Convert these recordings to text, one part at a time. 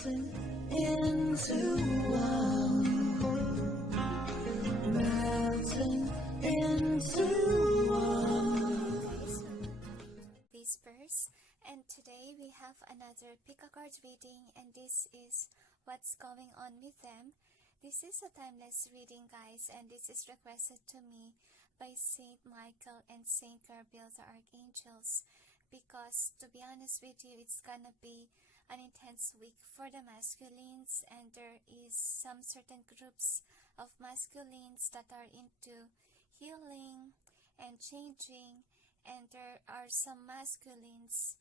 melting into one, melting into one. Whispers, and today we have another pick a card reading, and this is what's going on with them. This is a timeless reading, guys, and this is requested to me by Saint Michael and Saint Gabriel, the Archangels, because to be honest with you, it's gonna be an intense week for the masculines, and there is some certain groups of masculines that are into healing and changing, and there are some masculines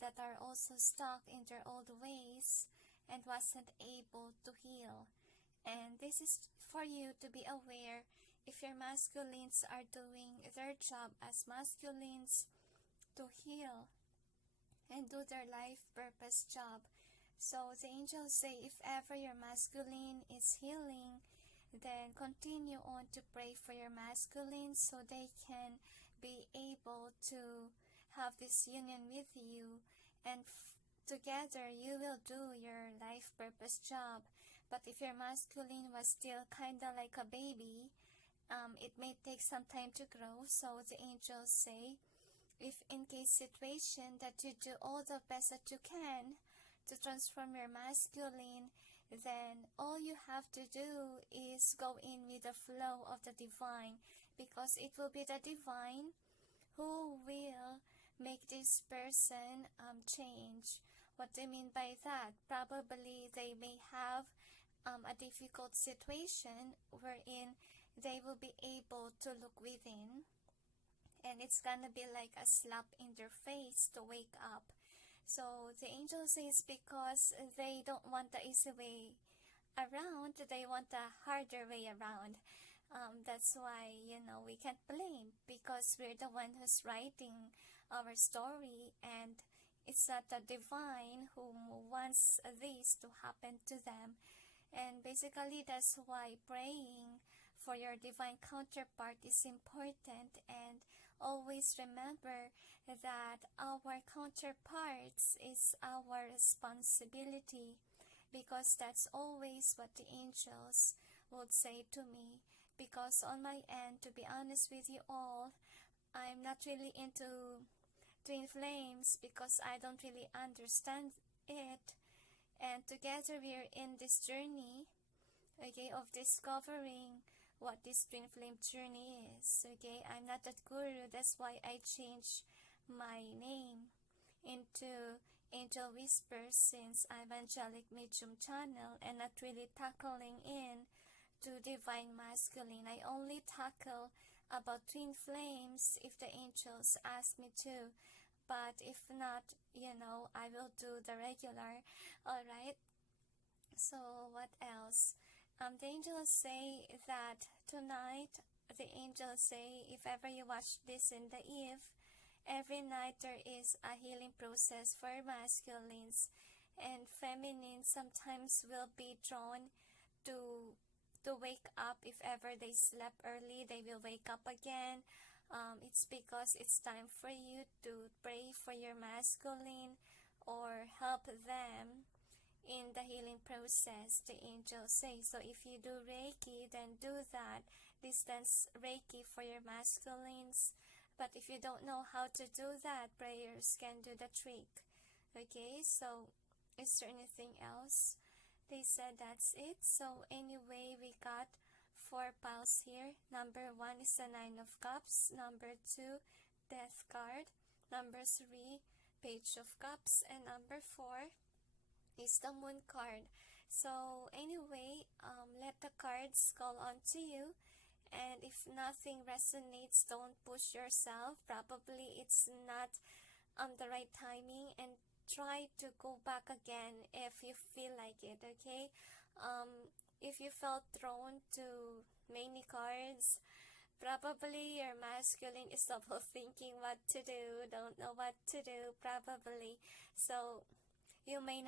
that are also stuck in their old ways and wasn't able to heal. And this is for you to be aware if your masculines are doing their job as masculines to heal and do their life purpose job. So the angels say if ever your masculine is healing, then continue on to pray for your masculines so they can be able to have this union with you, and together you will do your life purpose job. But if your masculine was still kinda like a baby, it may take some time to grow. So the angels say, if in case situation that you do all the best that you can to transform your masculine, then all you have to do is go in with the flow of the divine, because it will be the divine who will make this person change. What do you mean by that? Probably they may have a difficult situation wherein they will be able to look within, and it's gonna be like a slap in their face to wake up. So the angel says because they don't want the easy way around, they want a harder way around. That's why, we can't blame, because we're the one who's writing our story, and it's not the divine who wants this to happen to them. And basically that's why praying for your divine counterpart is important, and always remember that our counterparts is our responsibility, because that's always what the angels would say to me. Because on my end, to be honest with you all, I'm not really into twin flames because I don't really understand it. And together we're in this journey, okay, of discovering what this twin flame journey is. Okay, I'm not that guru, that's why I changed my name into Angel Whispers, since I'm Angelic Medium channel and not really tackling in to divine masculine. I only tackle about twin flames if the angels ask me to, but if not, I will do the regular. Alright, so what else? The angels say that tonight, the angels say if ever you watch this in the eve, every night there is a healing process for masculines, and feminine sometimes will be drawn to wake up. If ever they slept early, they will wake up again. It's because it's time for you to pray for your masculine or help them in the healing process, the angels say. So if you do Reiki, then do that, distance Reiki for your masculines. But if you don't know how to do that, prayers can do the trick. Okay, so is there anything else? They said that's it. So anyway, we got 4 piles here. Number 1 is the 9 of Cups. Number 2, Death card. Number 3, Page of Cups. And number 4 is the Moon card. So anyway, let the cards call on to you. And if nothing resonates, don't push yourself. Probably it's not the right timing, and try to go back again if you feel like it, okay? If you felt drawn to many cards, probably your masculine is double thinking what to do, don't know what to do, probably. So you may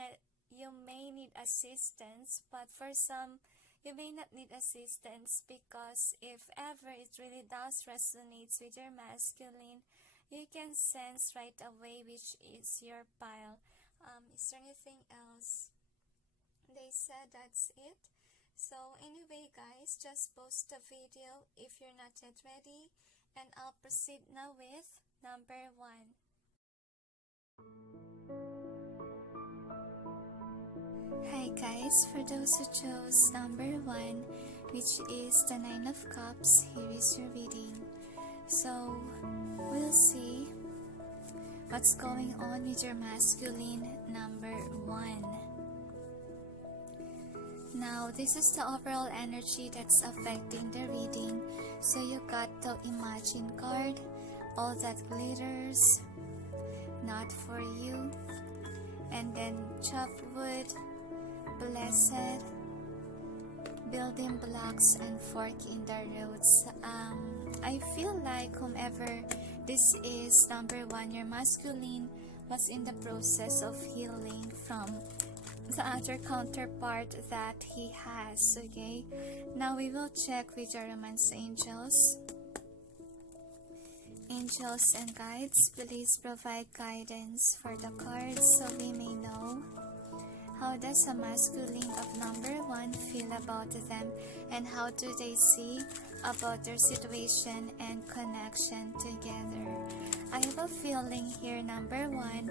need assistance, but for some, you may not need assistance, because if ever it really does resonate with your masculine, you can sense right away which is your pile. Is there anything else? they said that's it. So anyway guys, just post the video if you're not yet ready, and I'll proceed now with number 1. Hi guys, for those who chose number 1, which is the 9 of Cups, here is your reading. So we'll see what's going on with your masculine number 1. Now, this is the overall energy that's affecting the reading. So you got the Imagine card, all that glitters, not for you. And then chopped wood, blessed, building blocks, and fork in the roads. I feel like whomever this is, number 1, your masculine was in the process of healing from the other counterpart that he has. Okay, now we will check with your romance angels. Angels and guides, please provide guidance for the cards so we may know how does a masculine of number 1 feel about them, and how do they see about their situation and connection together. I have a feeling here, number 1,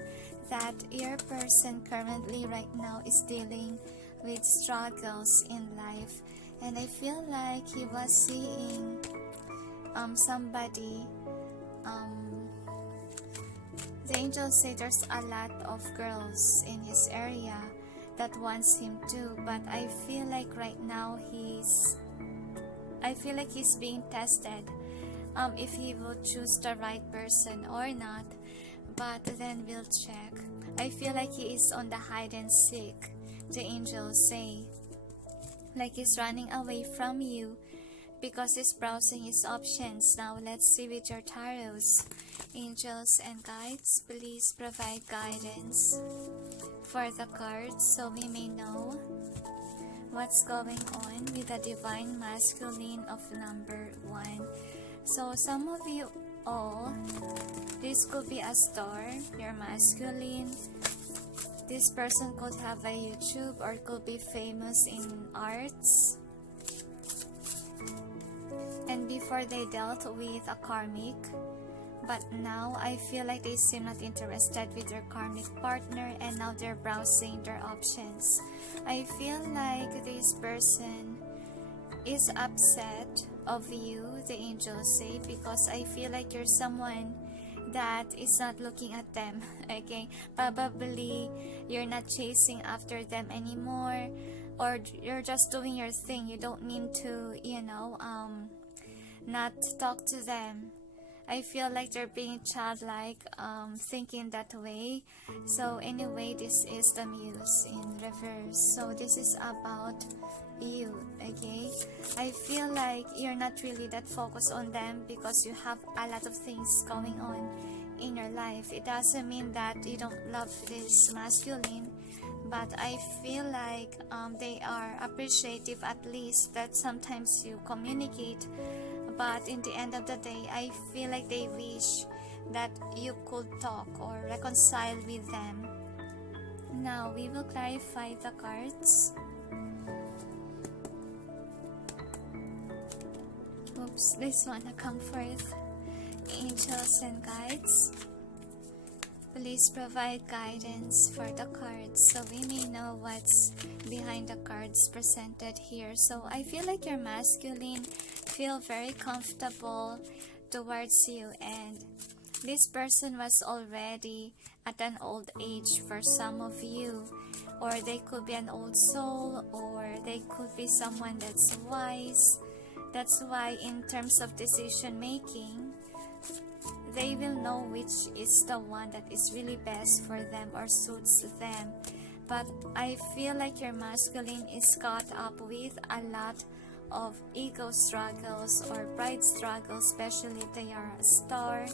that your person currently right now is dealing with struggles in life, and I feel like he was seeing somebody. The angels say there's a lot of girls in his area that wants him too, but I feel like right now he's being tested if he will choose the right person or not. But then we'll check. I feel like he is on the hide and seek, the angels say, like he's running away from you because he's browsing his options. Now let's see with your tarots. Angels and guides, please provide guidance for the cards so we may know what's going on with the divine masculine of number 1. So some of you all, this could be a star, your masculine. This person could have a YouTube or could be famous in arts. And before they dealt with a karmic, but now I feel like they seem not interested with their karmic partner, and now they're browsing their options. I feel like this person is upset of you, the angels say, because I feel like you're someone that is not looking at them. Okay, probably you're not chasing after them anymore, or you're just doing your thing. You don't mean to, not talk to them. I feel like they're being childlike, thinking that way. So anyway, this is the Muse in reverse. So this is about you, okay? I feel like you're not really that focused on them because you have a lot of things going on in your life. It doesn't mean that you don't love this masculine, but I feel like they are appreciative, at least that sometimes you communicate. But in the end of the day, I feel like they wish that you could talk or reconcile with them. Now we will clarify the cards. Oops, this one, a comfort. Angels and guides, please provide guidance for the cards so we may know what's behind the cards presented here. So I feel like your masculine feel very comfortable towards you, and this person was already at an old age for some of you, or they could be an old soul, or they could be someone that's wise. That's why in terms of decision making, they will know which is the one that is really best for them or suits them. But I feel like your masculine is caught up with a lot of ego struggles or pride struggles, especially if they are a star.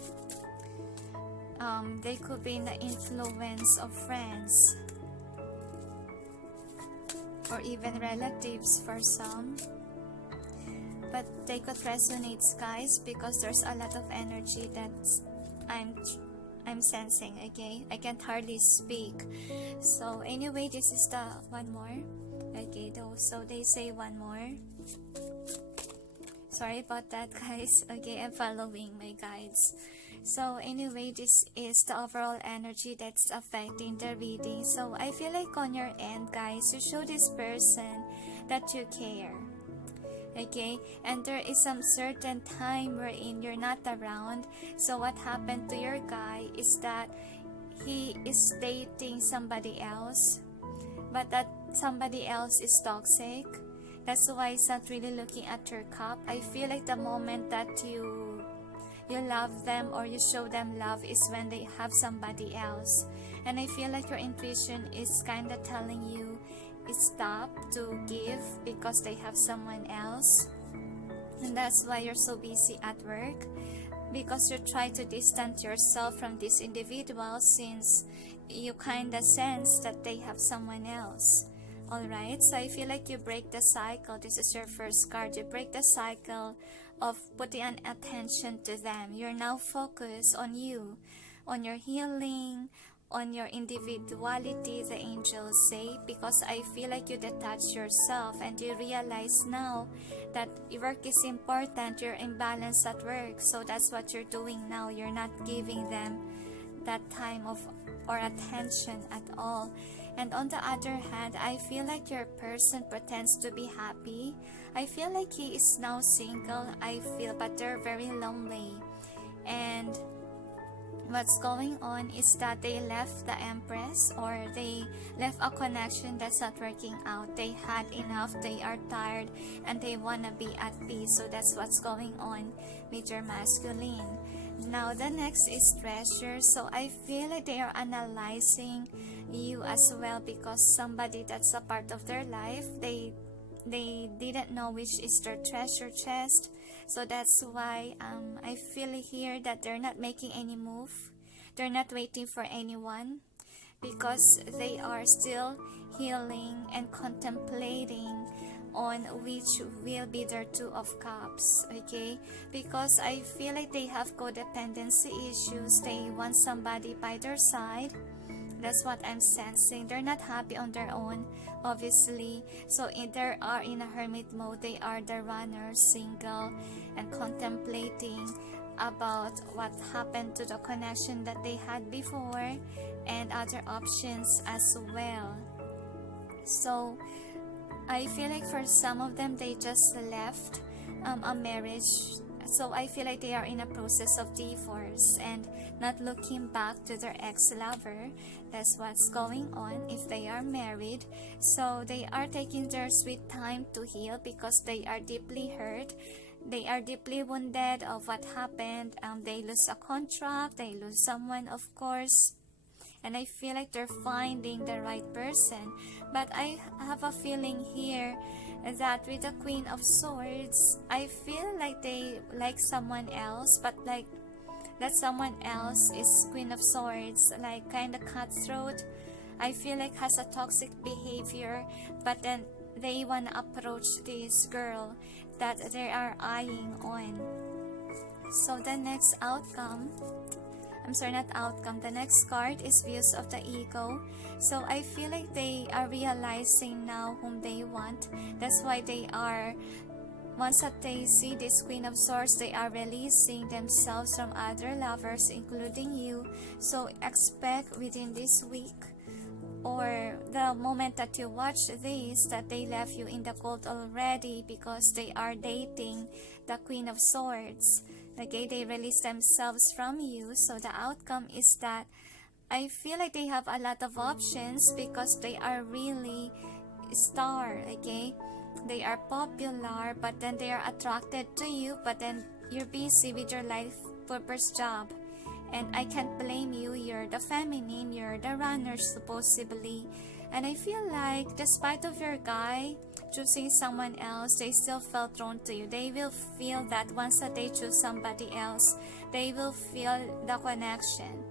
They could be in the influence of friends or even relatives for some. But they could resonate, guys, because there's a lot of energy that I'm sensing. Okay, I can't hardly speak. So anyway, this is the one more. Okay, though, so they say one more. Sorry about that, guys. Okay, I'm following my guides. So anyway, this is the overall energy that's affecting the reading. So I feel like on your end, guys, you show this person that you care. Okay, and there is some certain time wherein you're not around. So what happened to your guy is that he is dating somebody else, but that somebody else is toxic. That's why he's not really looking at your cup. I feel like the moment that you love them or you show them love is when they have somebody else. And I feel like your intuition is kind of telling you stop to give because they have someone else. And that's why you're so busy at work, because you try to distance yourself from this individual since you kind of sense that they have someone else. Alright, so I feel like you break the cycle. This is your first card. You break the cycle of putting an attention to them. You're now focused on you, on your healing, on your individuality, the angels say, because I feel like you detach yourself and you realize now that work is important. You're imbalanced at work, so that's what you're doing now. You're not giving them that time of or attention at all. And on the other hand, I feel like your person pretends to be happy. I feel like he is now single, but they're very lonely. And what's going on is that they left the Empress, or they left a connection that's not working out. They had enough, they are tired, and they want to be at peace. So that's what's going on with your masculine. Now the next is treasure. So I feel like they are analyzing you as well, because somebody that's a part of their life, they didn't know which is their treasure chest. So that's why I feel here that they're not making any move. They're not waiting for anyone, because they are still healing and contemplating on which will be their Two of Cups. Okay, because I feel like they have codependency issues. They want somebody by their side. That's what I'm sensing. They're not happy on their own, obviously. So they are in a hermit mode. They are the runner, single, and contemplating about what happened to the connection that they had before and other options as well. So I feel like for some of them, they just left a marriage. So I feel like they are in a process of divorce and not looking back to their ex-lover. That's what's going on if they are married. So they are taking their sweet time to heal, because they are deeply hurt. They are deeply wounded of what happened. They lose a contract. They lose someone, of course. And I feel like they're finding the right person. But I have a feeling here that with the Queen of Swords, I feel like they like someone else, but like that someone else is Queen of Swords, like kind of cutthroat. I feel like has a toxic behavior, but then they want to approach this girl that they are eyeing on. So the next outcome, the next card is Views of the Ego. So I feel like they are realizing now whom they want. That's why they are, once that they see this Queen of Swords, they are releasing themselves from other lovers, including you. So expect within this week, or the moment that you watch this, that they left you in the cold already, because they are dating the Queen of Swords. Okay, they release themselves from you. So the outcome is that I feel like they have a lot of options, because they are really star. Okay, they are popular, but then they are attracted to you, but then you're busy with your life purpose job. And I can't blame you. You're the feminine, you're the runner supposedly. And I feel like despite of your guy choosing someone else, they still felt drawn to you. They will feel that once that they choose somebody else, they will feel the connection.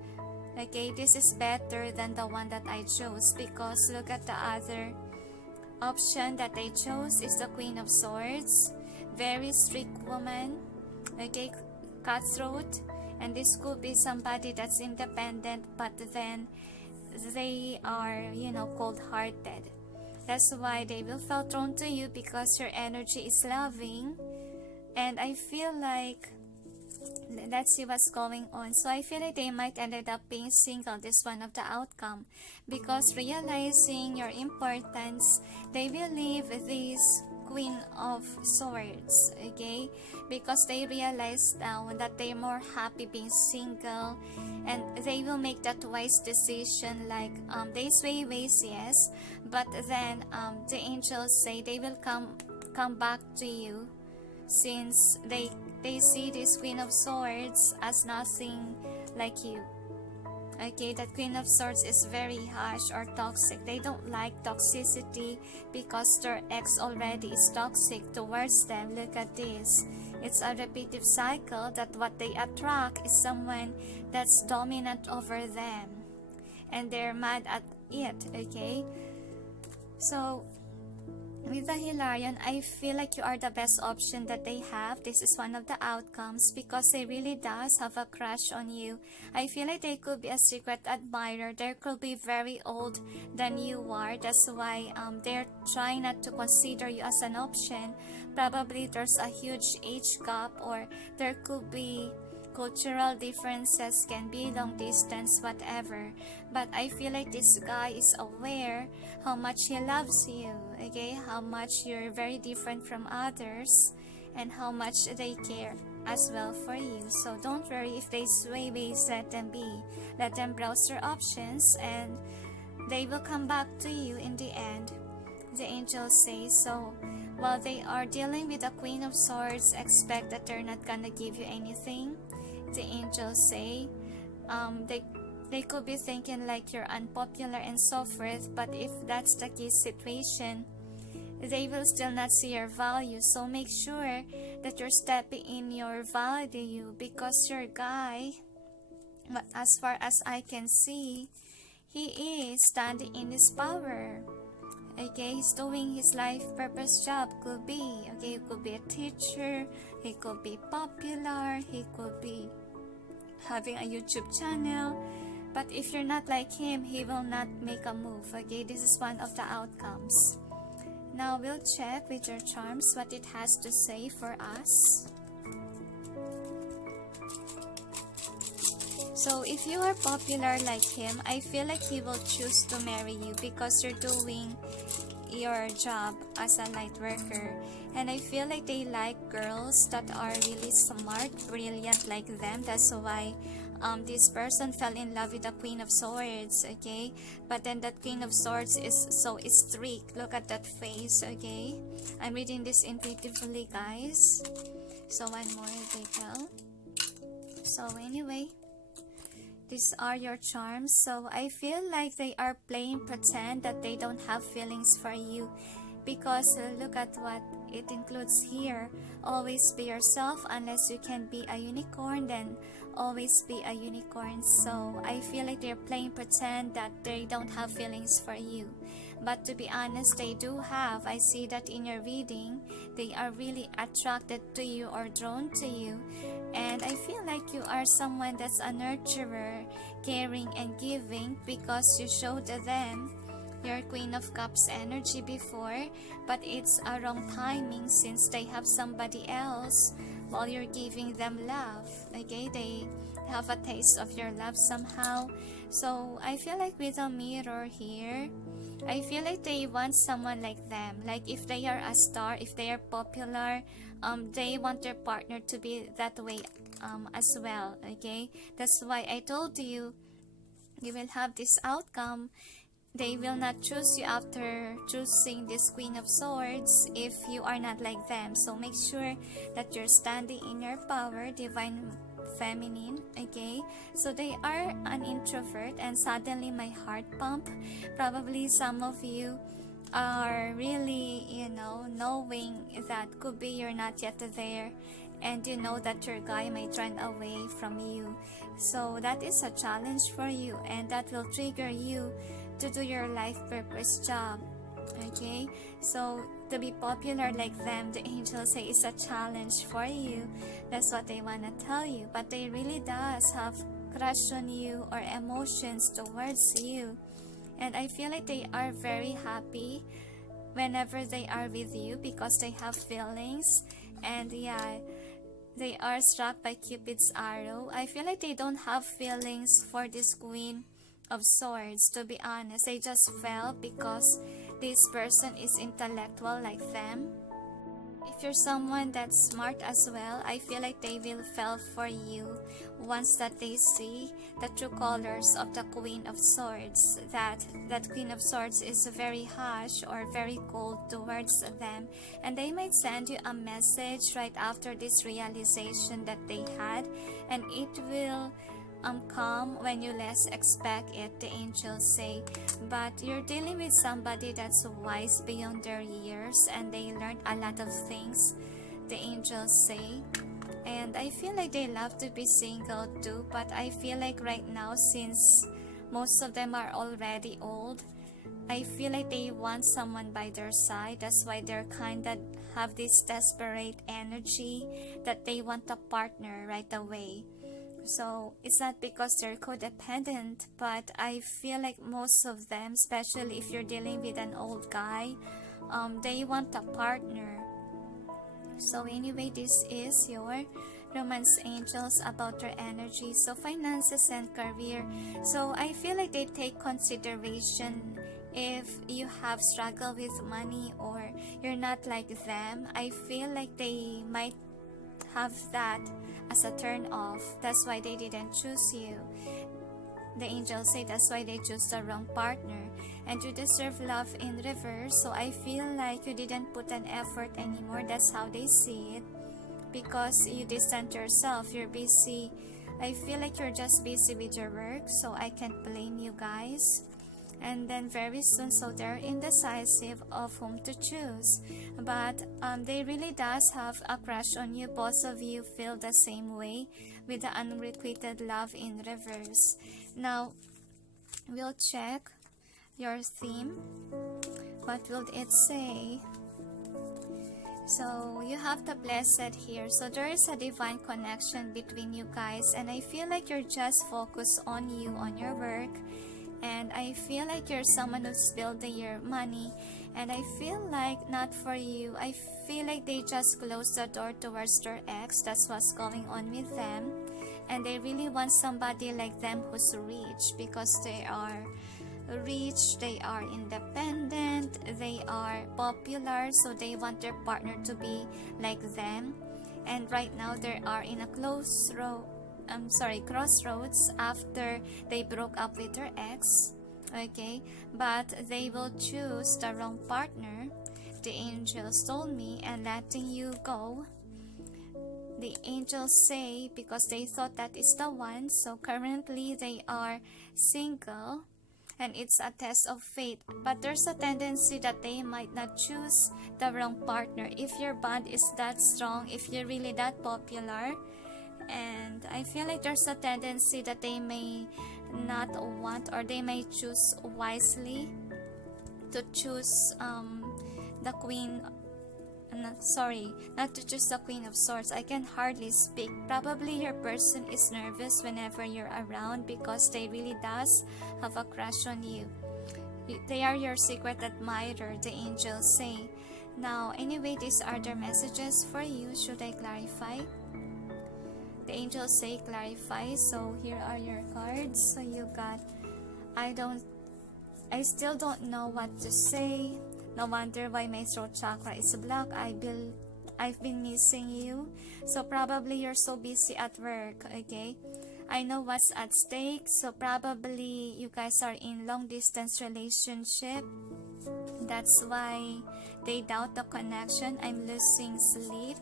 Okay, this is better than the one that I chose, because look at the other option that they chose is the Queen of Swords. Very strict woman. Okay, cutthroat. And this could be somebody that's independent, but then they are, cold-hearted. That's why they will feel drawn to you, because your energy is loving. And I feel like, let's see what's going on. So I feel like they might ended up being single. This one of the outcome, because realizing your importance, they will leave this Queen of Swords, okay? Because they realize now that they're more happy being single, and they will make that wise decision. Like they sway ways, yes, but then the angels say they will come back to you, since they see this Queen of Swords as nothing like you. Okay, that Queen of Swords is very harsh or toxic. They don't like toxicity, because their ex already is toxic towards them. Look at this. It's a repetitive cycle, that what they attract is someone that's dominant over them, and they're mad at it, okay? So with the Hilarion, I feel like you are the best option that they have. This is one of the outcomes, because they really does have a crush on you. I feel like they could be a secret admirer. They could be very old than you are. That's why they're trying not to consider you as an option. Probably there's a huge age gap, or there could be cultural differences, can be long distance, whatever. But I feel like this guy is aware how much he loves you, okay? How much you're very different from others, and how much they care as well for you. So don't worry if they sway ways, let them be. Let them browse their options, and they will come back to you in the end, the angels say. So while they are dealing with the Queen of Swords, expect that they're not gonna give you anything. The angels say they could be thinking like you're unpopular and so forth, but if that's the case situation, they will still not see your value. So make sure that you're stepping in your value, because your guy, as far as I can see, he is standing in his power. Okay, he's doing his life purpose job. Could be, okay, he could be a teacher, he could be popular, he could be having a YouTube channel. But if you're not like him, he will not make a move. Okay, this is one of the outcomes. Now we'll check with your charms what it has to say for us. So if you are popular like him, I feel like he will choose to marry you, because you're doing your job as a light worker. And I feel like they like girls that are really smart, brilliant like them. That's why this person fell in love with the Queen of Swords, okay? But then that Queen of Swords is so strict. Look at that face, okay? I'm reading this intuitively, guys. So one more detail. So anyway, these are your charms. So I feel like they are playing pretend that they don't have feelings for you, because look at what it includes here. Always be yourself. Unless you can be a unicorn, then always be a unicorn. So I feel like they're playing pretend that they don't have feelings for you, but to be honest, they do have. I see that in your reading. They are really attracted to you or drawn to you. And I feel like you are someone that's a nurturer, caring and giving, because you showed them your Queen of Cups energy before, but it's a wrong timing, since they have somebody else while you're giving them love. Okay, they have a taste of your love somehow. So I feel like with a mirror here, I feel like they want someone like them. Like if they are a star, if they are popular, they want their partner to be that way as well. Okay, that's why I told you, you will have this outcome. They will not choose you after choosing this Queen of Swords if you are not like them. So make sure that you're standing in your power, divine feminine. Okay, so they are an introvert, and suddenly my heart pump. Probably some of you are really, knowing that could be you're not yet there, and you know that your guy might run away from you. So that is a challenge for you, and that will trigger you to do your life purpose job. Okay, so to be popular like them, the angels say, is a challenge for you. That's what they want to tell you, but they really does have crush on you or emotions towards you. And I feel like they are very happy whenever they are with you because they have feelings. And yeah, they are struck by Cupid's arrow. I feel like they don't have feelings for this Queen of Swords, to be honest. They just fell because this person is intellectual like them. If you're someone that's smart as well, I feel like they will fall for you once that they see the true colors of the Queen of Swords. That Queen of Swords is very harsh or very cold towards them, and they might send you a message right after this realization that they had, and it will come when you less expect it, the angels say. But you're dealing with somebody that's wise beyond their years, and they learned a lot of things, the angels say. And I feel like they love to be single too, but I feel like right now, since most of them are already old, I feel like they want someone by their side. That's why they're kind of have this desperate energy that they want a partner right away. So it's not because they're codependent, but I feel like most of them, especially if you're dealing with an old guy, they want a partner. So anyway, this is your romance angels about their energy. So finances and career. So I feel like they take consideration if you have struggled with money or you're not like them. I feel like they might have that as a turn off. That's why they didn't choose you. The angels say that's why they choose the wrong partner. And you deserve love in reverse. So I feel like you didn't put an effort anymore. That's how they see it. Because you distant yourself. You're busy. I feel like you're just busy with your work. So I can't blame you guys. And then very soon, so they're indecisive of whom to choose. But they really does have a crush on you. Both of you feel the same way with the unrequited love in reverse. Now, we'll check your theme. What will it say? So you have the blessed here. So there is a divine connection between you guys. And I feel like you're just focused on you, on your work. And I feel like you're someone who's building your money. And I feel like not for you. I feel like they just closed the door towards their ex. That's what's going on with them. And they really want somebody like them who's rich. Because they are rich, they are independent, they are popular. So they want their partner to be like them. And right now they are in a crossroads after they broke up with her ex. Okay, but they will choose the wrong partner, the angels told me, and letting you go. The angels say because they thought that is the one. So currently they are single, and it's a test of fate. But there's a tendency that they might not choose the wrong partner if your bond is that strong, if you're really that popular. And I feel like there's a tendency that they may not want, or they may choose wisely to choose the queen. Not to choose the Queen of Swords. I can hardly speak. Probably your person is nervous whenever you're around because they really does have a crush on you. They are your secret admirer, the angels say. Now, anyway, these are their messages for you. Should I clarify? The angels say clarify. So here are your cards. So you got, I still don't know what to say. No wonder why my throat chakra is blocked. I've been missing you. So probably you're so busy at work, okay? I know what's at stake. So probably you guys are in long distance relationship. That's why they doubt the connection. I'm losing sleep.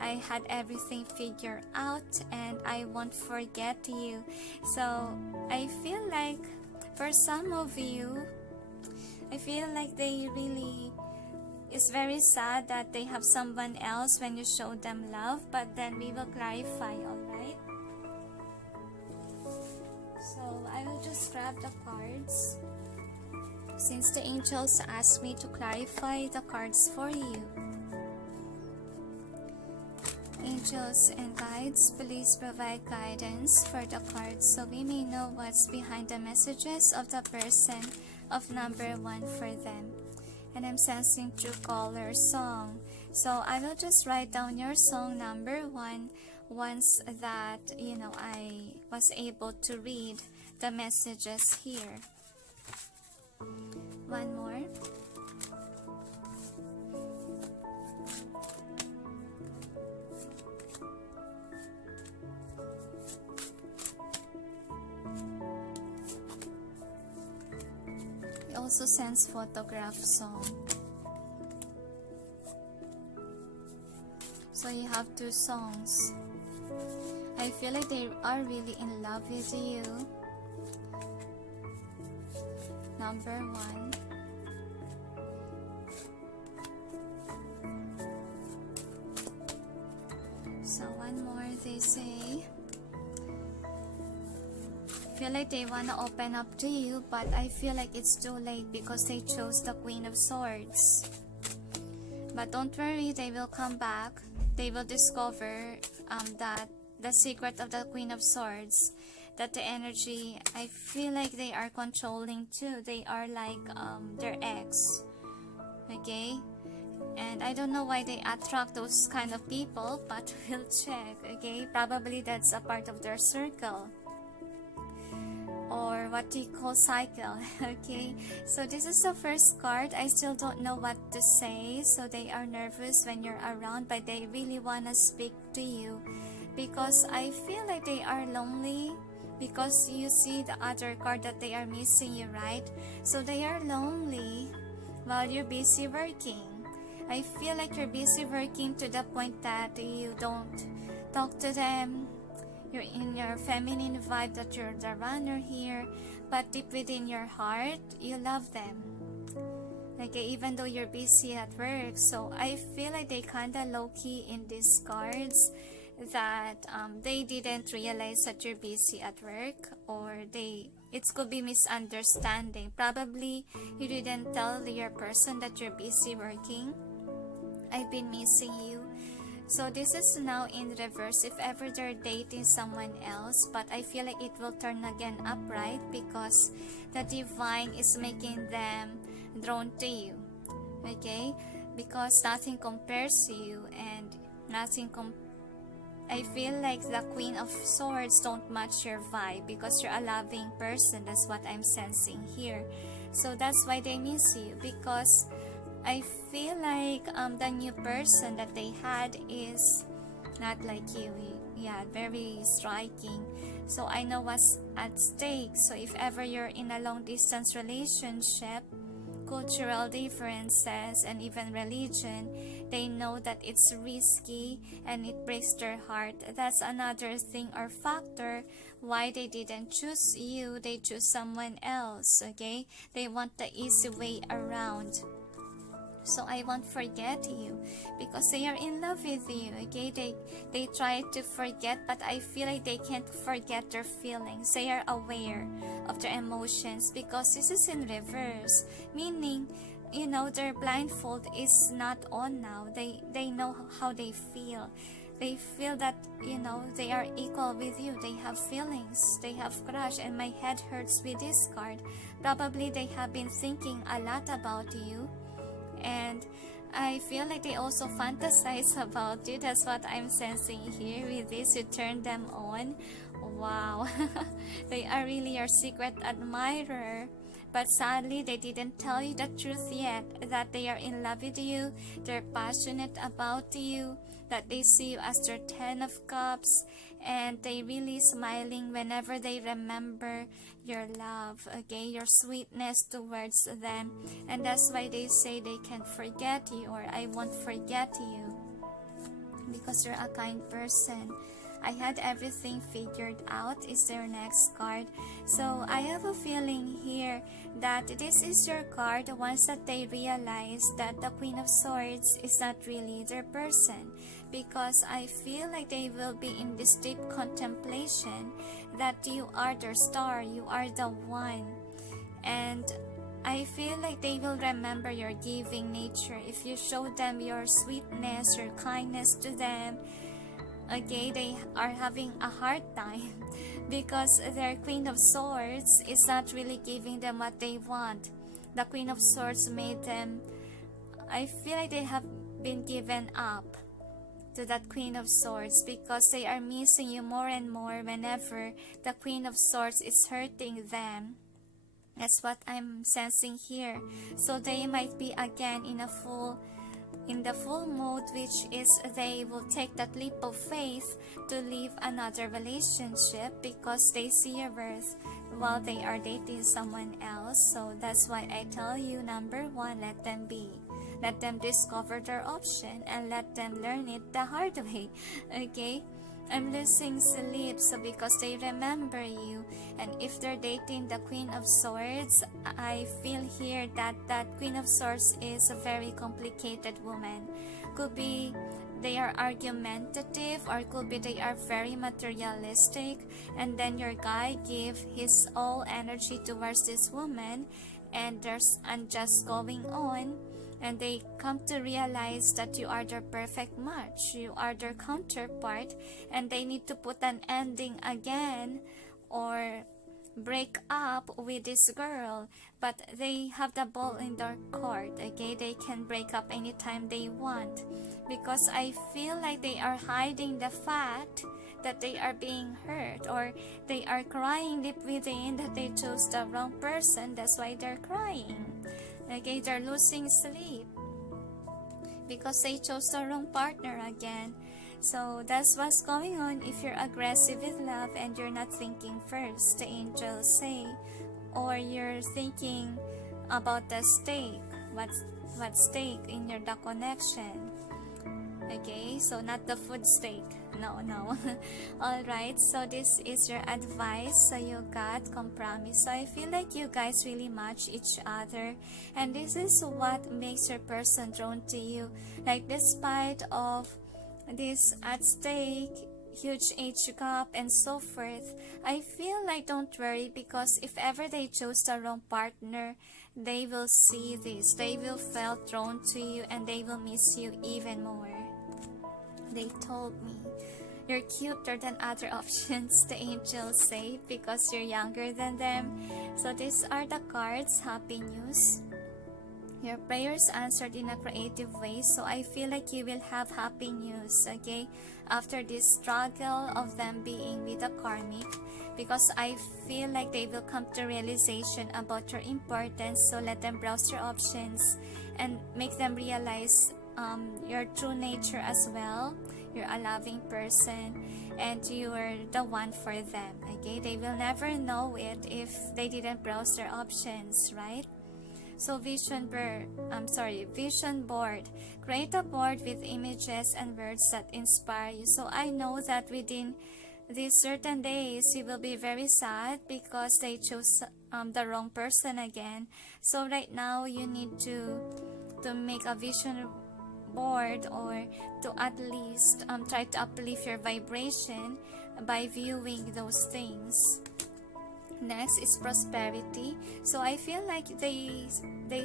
I had everything figured out and I won't forget you. So I feel like for some of you, I feel like they really, it's very sad that they have someone else when you show them love, but then we will clarify, alright? So I will just grab the cards. since the angels asked me to clarify the cards for you. Angels and guides, please provide guidance for the cards so we may know what's behind the messages of the person of number 1 for them. And I'm sensing true caller song. So I will just write down your song number 1 once that, I was able to read the messages here. One more. It also sends photograph song. So you have 2 songs. I feel like they are really in love with you. Number 1. So one more, they say. Feel like they want to open up to you, but I feel like it's too late because they chose the Queen of Swords. But don't worry, they will come back. They will discover that the secret of the Queen of Swords, that the energy, I feel like they are controlling too. They are like their ex. Okay? And I don't know why they attract those kind of people, but we'll check. Okay? Probably that's a part of their circle. Or what do you call cycle? Okay, so this is the first card. I still don't know what to say, so they are nervous when you're around, but they really want to speak to you because I feel like they are lonely, because you see the other card that they are missing you, right? So they are lonely while you're busy working. I feel like you're busy working to the point that you don't talk to them. You're in your feminine vibe, that you're the runner here, but deep within your heart, you love them. Okay, even though you're busy at work. So I feel like they kinda low-key in these cards that they didn't realize that you're busy at work, or it could be misunderstanding. Probably you didn't tell your person that you're busy working. I've been missing you. So this is now in reverse if ever they're dating someone else, but I feel like it will turn again upright because the divine is making them drawn to you. Okay, because nothing compares to you, and I feel like the Queen of Swords don't match your vibe because you're a loving person. That's what I'm sensing here. So that's why they miss you, because I feel like the new person that they had is not like you. Yeah, very striking. So I know what's at stake. So if ever you're in a long distance relationship, cultural differences and even religion, they know that it's risky and it breaks their heart. That's another thing or factor why they didn't choose you. They choose someone else. Okay, they want the easy way around. So I won't forget you because they are in love with you. Okay, they try to forget, but I feel like they can't forget their feelings. They are aware of their emotions because this is in reverse, meaning their blindfold is not on now. They know how they feel. They feel that they are equal with you. They have feelings, they have crush, and my head hurts with this card. Probably they have been thinking a lot about you. And I feel like they also fantasize about you. That's what I'm sensing here with this. You turn them on. Wow. They are really your secret admirer. But sadly, they didn't tell you the truth yet, that they are in love with you. They're passionate about you, that they see you as their 10 of cups, and they really smiling whenever they remember your love, okay, your sweetness towards them. And that's why they say they can't forget you, or I won't forget you, because you're a kind person. I had everything figured out is their next card. So I have a feeling here that this is your card once that they realize that the Queen of Swords is not really their person, because I feel like they will be in this deep contemplation that you are their star, you are the one. And I feel like they will remember your giving nature if you show them your sweetness, your kindness to them. Okay, they are having a hard time because their Queen of Swords is not really giving them what they want. The Queen of Swords made them, I feel like they have been given up to that Queen of Swords because they are missing you more and more whenever the Queen of Swords is hurting them. That's what I'm sensing here. So they might be again in the full mode, which is they will take that leap of faith to leave another relationship because they see your worth while they are dating someone else. So that's why I tell you, number one, let them be. Let them discover their option and let them learn it the hard way. Okay? I'm losing sleep so because they remember you, and if they're dating the Queen of Swords, I feel here that that Queen of Swords is a very complicated woman. Could be they are argumentative, or could be they are very materialistic, and then your guy give his all energy towards this woman, and there's unjust going on, and they come to realize that you are their perfect match, you are their counterpart, and they need to put an ending again or break up with this girl, but they have the ball in their court. Okay, they can break up anytime they want because I feel like they are hiding the fact that they are being hurt, or they are crying deep within that they chose the wrong person. That's why they're crying. Okay, they're losing sleep because they chose the wrong partner again. So that's what's going on if you're aggressive with love and you're not thinking first, the angels say, or you're thinking about the stake, what stake in your the connection. Okay, so not the food stake. No. Alright, so this is your advice. So you got compromise. So I feel like you guys really match each other, and this is what makes your person drawn to you. Like, despite of this at stake, huge age gap and so forth, I feel like don't worry, because if ever they chose the wrong partner, they will see this, they will feel drawn to you, and they will miss you even more. They told me you're cuter than other options, the angels say, because you're younger than them. So these are the cards. Happy news. Your prayers answered in a creative way, so I feel like you will have happy news, okay, after this struggle of them being with a karmic, because I feel like they will come to realization about your importance. So let them browse your options and make them realize your true nature as well. You're a loving person and you're the one for them, okay? They will never know it if they didn't browse their options, right? So vision board. Create a board with images and words that inspire you. So I know that within these certain days you will be very sad because they chose the wrong person again. So right now you need to make a vision board, or to at least try to uplift your vibration by viewing those things. Next is prosperity. So I feel like they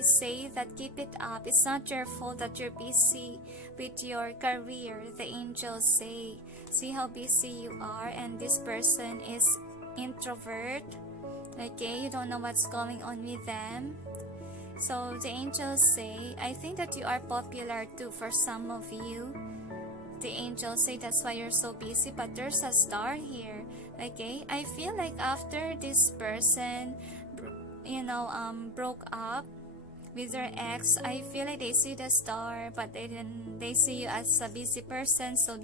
say that keep it up. It's not your fault that you're busy with your career. The angels say, see how busy you are, and this person is introvert. Okay, you don't know what's going on with them. So the angels say, I think that you are popular too for some of you. The angels say that's why you're so busy, but there's a star here. Okay, I feel like after this person broke up with their ex, I feel like they see the star, but they see you as a busy person, so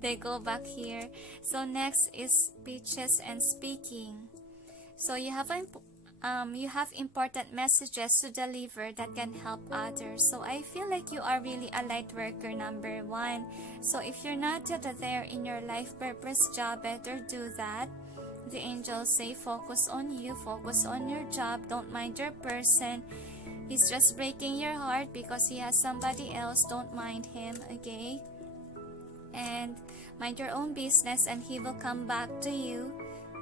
they go back here. So next is speeches and speaking. So you have important messages to deliver that can help others. So I feel like you are really a light worker, number one. So if you're not yet there in your life purpose job, better do that. The angels say focus on you, focus on your job, don't mind your person. He's just breaking your heart because he has somebody else. Don't mind him, okay? And mind your own business, and he will come back to you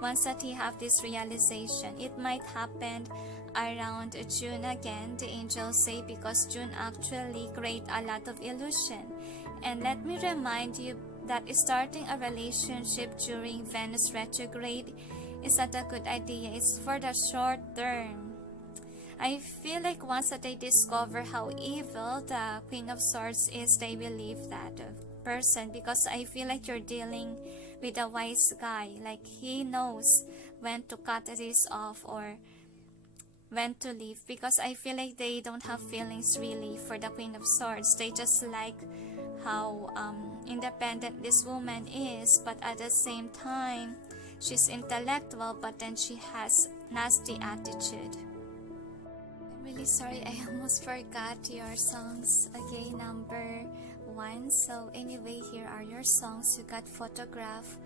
once that he have this realization. It might happen around June again, the angels say, because June actually create a lot of illusion. And let me remind you that starting a relationship during Venus retrograde is not a good idea. It's for the short term. I feel like once that they discover how evil the Queen of Swords is, they will leave that person, because I feel like you're dealing with a wise guy. Like, he knows when to cut this off or when to leave, because I feel like they don't have feelings really for the Queen of Swords. They just like how independent this woman is, but at the same time she's intellectual, but then she has nasty attitude. I'm really sorry, I almost forgot your songs. Okay, number 1. So anyway, here are your songs. You got Photograph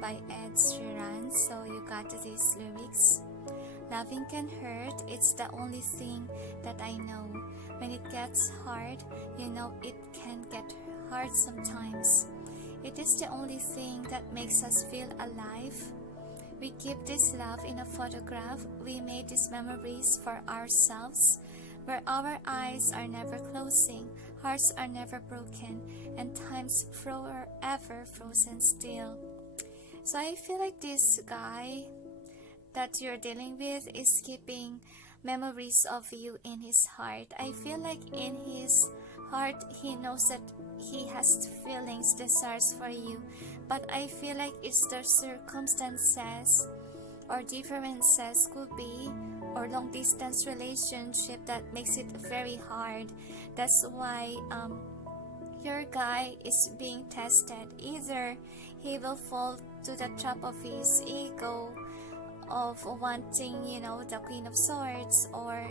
by Sheeran. So you got these lyrics. Loving can hurt, it's the only thing that I know. When it gets hard, you know it can get hard sometimes. It is the only thing that makes us feel alive. We keep this love in a photograph. We made these memories for ourselves, where our eyes are never closing, hearts are never broken, and time's forever frozen still. So I feel like this guy that you're dealing with is keeping memories of you in his heart. I feel like in his heart he knows that he has feelings, desires for you, but I feel like it's the circumstances or differences, could be, or long distance relationship that makes it very hard. That's why your guy is being tested. Either he will fall to the trap of his ego of wanting, the Queen of Swords, or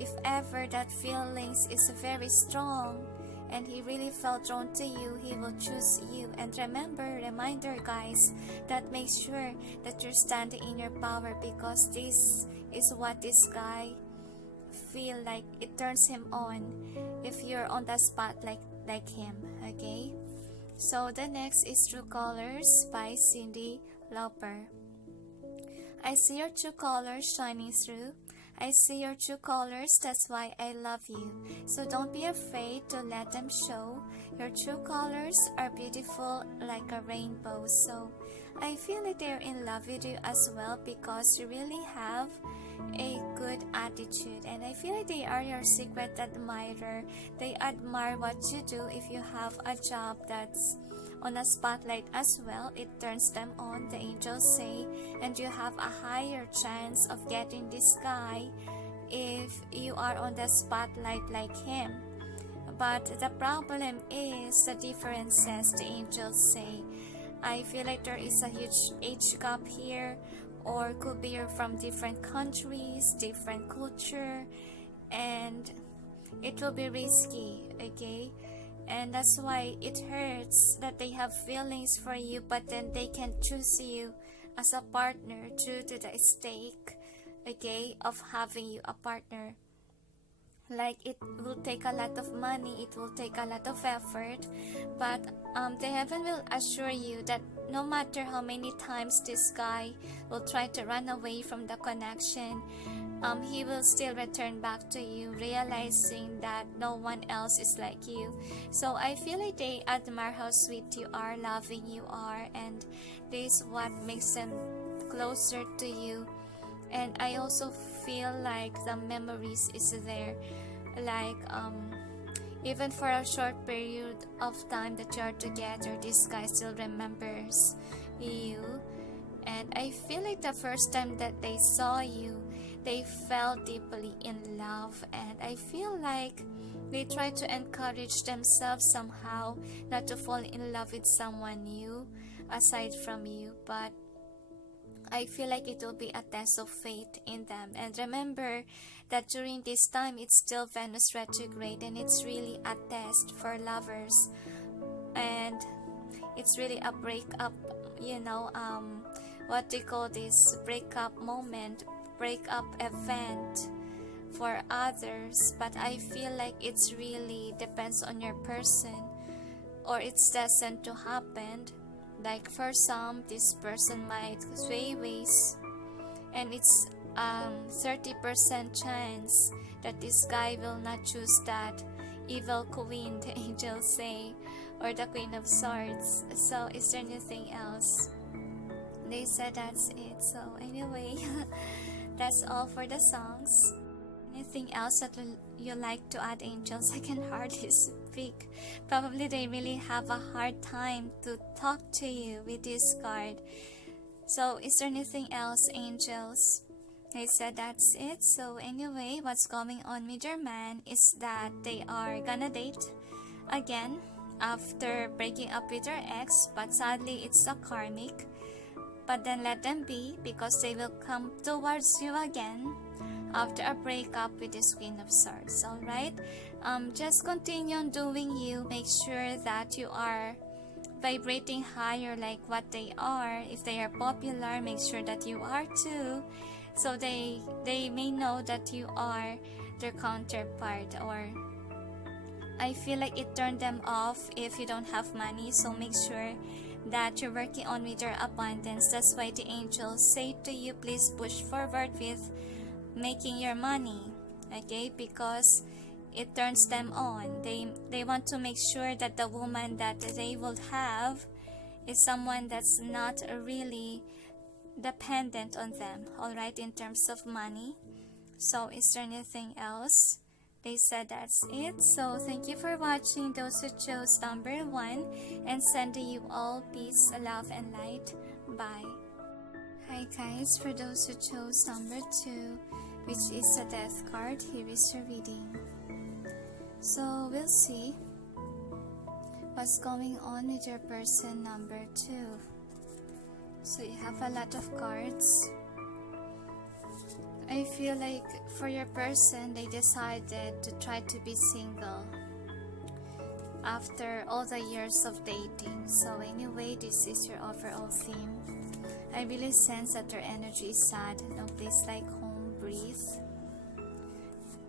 if ever that feelings is very strong and he really felt drawn to you, he will choose you. And reminder guys, that make sure that you're standing in your power, because this is what this guy feel like. It turns him on if you're on the spotlight like him. Okay, so the next is True Colors by Cyndi, Lauper. I see your true colors shining through. I see your true colors, that's why I love you. So don't be afraid to let them show. Your true colors are beautiful like a rainbow. So I feel like they're in love with you as well, because you really have a good attitude, and I feel like they are your secret admirer. They admire what you do. If you have a job that's on a spotlight as well, it turns them on, the angels say, and you have a higher chance of getting this guy if you are on the spotlight like him. But the problem is the differences, the angels say. I feel like there is a huge age gap here, or could be you're from different countries, different culture, and it will be risky. Okay, and that's why it hurts that they have feelings for you, but then they can't choose you as a partner due to the stake, okay, of having you a partner. Like, it will take a lot of money, it will take a lot of effort, but the heaven will assure you that no matter how many times this guy will try to run away from the connection, he will still return back to you, realizing that no one else is like you. So I feel like they admire how sweet you are, loving you are, and this is what makes them closer to you. And I also feel like the memories is there, like even for a short period of time that you are together, this guy still remembers you. And I feel like the first time that they saw you, they fell deeply in love, and I feel like they try to encourage themselves somehow not to fall in love with someone new aside from you. But I feel like it will be a test of faith in them. And remember that during this time, it's still Venus retrograde, and it's really a test for lovers. And it's really a breakup, what they call this breakup moment, breakup event for others. But I feel like it's really depends on your person, or it's destined to happen. Like for some, this person might sway ways, and it's 30% chance that this guy will not choose that evil queen, the angels say, or the Queen of Swords. So is there anything else? They said that's it. So anyway, that's all for the songs. Anything else that you like to add, angels? I can hardly speak. Probably they really have a hard time to talk to you with this card. So is there anything else, angels? They said that's it. So anyway, what's going on with your man is that they are gonna date again after breaking up with their ex, but sadly it's a karmic. But then let them be, because they will come towards you again after a breakup with this Queen of Swords. Alright? Just continue on doing you. Make sure that you are vibrating higher like what they are. If they are popular, make sure that you are too, so they may know that you are their counterpart. Or I feel like it turned them off if you don't have money, so make sure that you're working on with your abundance. That's why the angels say to you, please push forward with making your money, okay? Because it turns them on. They want to make sure that the woman that they will have is someone that's not really dependent on them, alright, in terms of money. So is there anything else? They said that's it. So thank you for watching, those who chose number 1, and sending you all peace, love, and light. Bye. Hi guys, for those who chose number 2, which is a death card, here is your reading. So we'll see what's going on with your person number 2. So you have a lot of cards. I feel like for your person, they decided to try to be single after all the years of dating. So anyway, this is your overall theme. I really sense that your energy is sad. No place like home, breathe.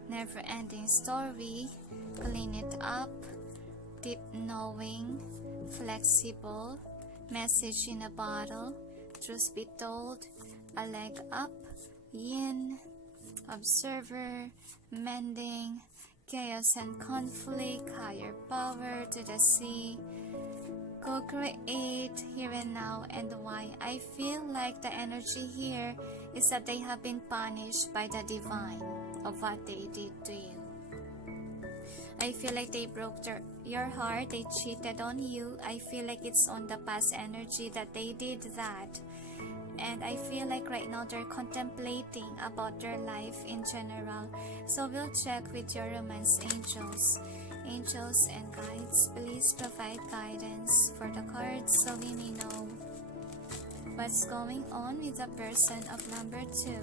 Never ending story. Clean it up. Deep knowing. Flexible. Message in a bottle. Truth be told. A leg up. Yin, observer, mending, chaos and conflict, higher power to the sea, co-create, here and now, and why. I feel like the energy here is that they have been punished by the divine of what they did to you. I feel like they broke your heart, they cheated on you. I feel like it's on the past energy that they did that. And I feel like right now they're contemplating about their life in general. So we'll check with your romance angels. Angels and guides, please provide guidance for the cards so we may know what's going on with the person of number 2.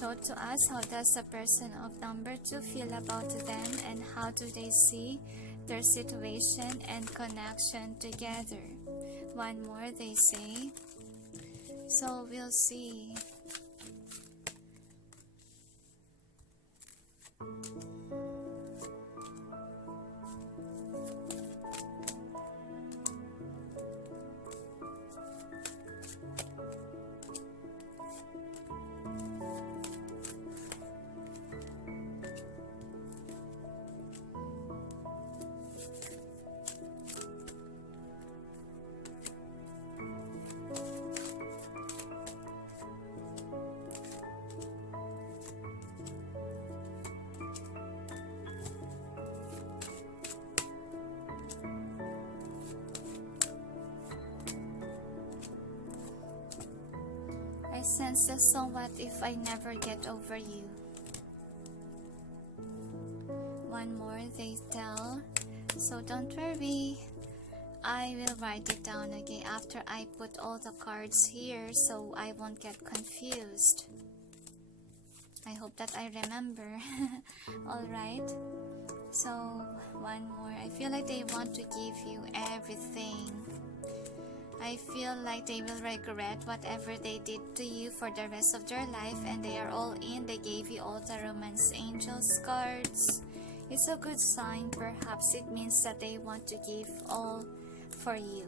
Show to us, how does the person of number 2 feel about them, and how do they see their situation and connection together. One more, they say. So we'll see. I sense this somewhat if I never get over you. One more, they tell. So don't worry. I will write it down again after I put all the cards here so I won't get confused. I hope that I remember. Alright. So, one more. I feel like they want to give you everything. I feel like they will regret whatever they did to you for the rest of their life, and they are all in. They gave you all the romance angels cards. It's a good sign. Perhaps it means that they want to give all for you.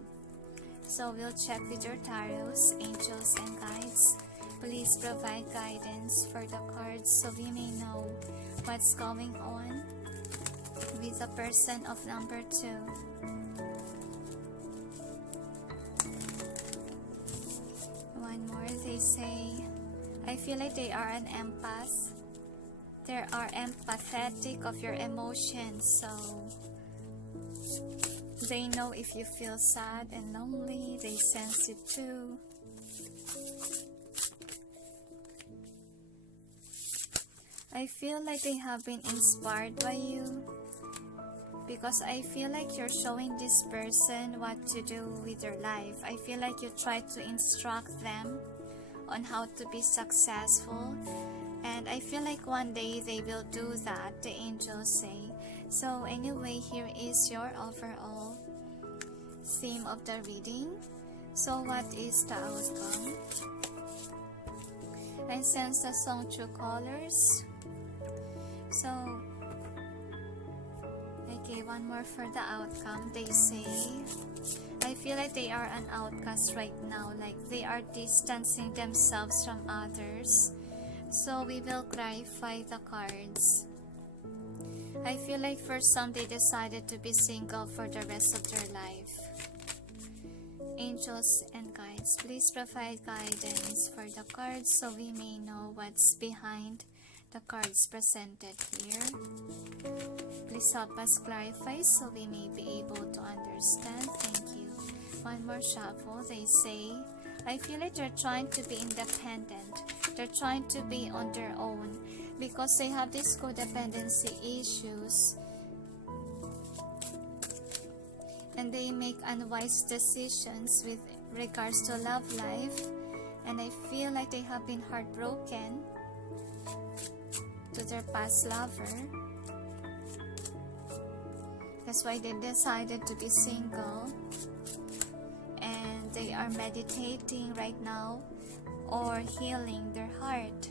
So we'll check with your tarots, angels and guides. Please provide guidance for the cards so we may know what's going on with the person of number 2. One more, they say, I feel like they are an empath. They are empathetic of your emotions, so they know if you feel sad and lonely, they sense it too. I feel like they have been inspired by you, because I feel like you're showing this person what to do with your life. I feel like you try to instruct them on how to be successful, and I feel like one day they will do that, the angels say. So anyway, here is your overall theme of the reading. So what is the outcome? I sense the song True Colors. So okay, one more for the outcome. They say, I feel like they are an outcast right now, like they are distancing themselves from others. So we will clarify the cards. I feel like for some they decided to be single for the rest of their life. Angels and guides, please provide guidance for the cards so we may know what's behind the cards presented here. Please help us clarify so we may be able to understand. Thank you. One more shuffle. They say, I feel like they're trying to be independent. They're trying to be on their own because they have these codependency issues. And they make unwise decisions with regards to love life. And I feel like they have been heartbroken to their past lover. That's why they decided to be single. And they are meditating right now, or healing their heart,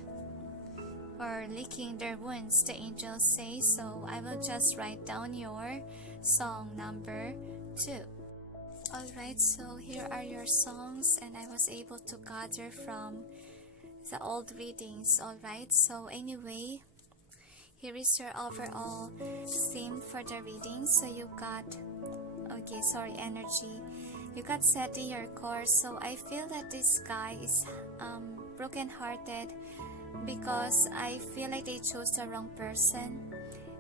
or licking their wounds, the angels say. So I will just write down your song number 2. Alright, so here are your songs, and I was able to gather from the old readings. Alright, so anyway, here is your overall theme for the reading. So you got, energy. You got setting your course. So I feel that this guy is broken-hearted because I feel like they chose the wrong person.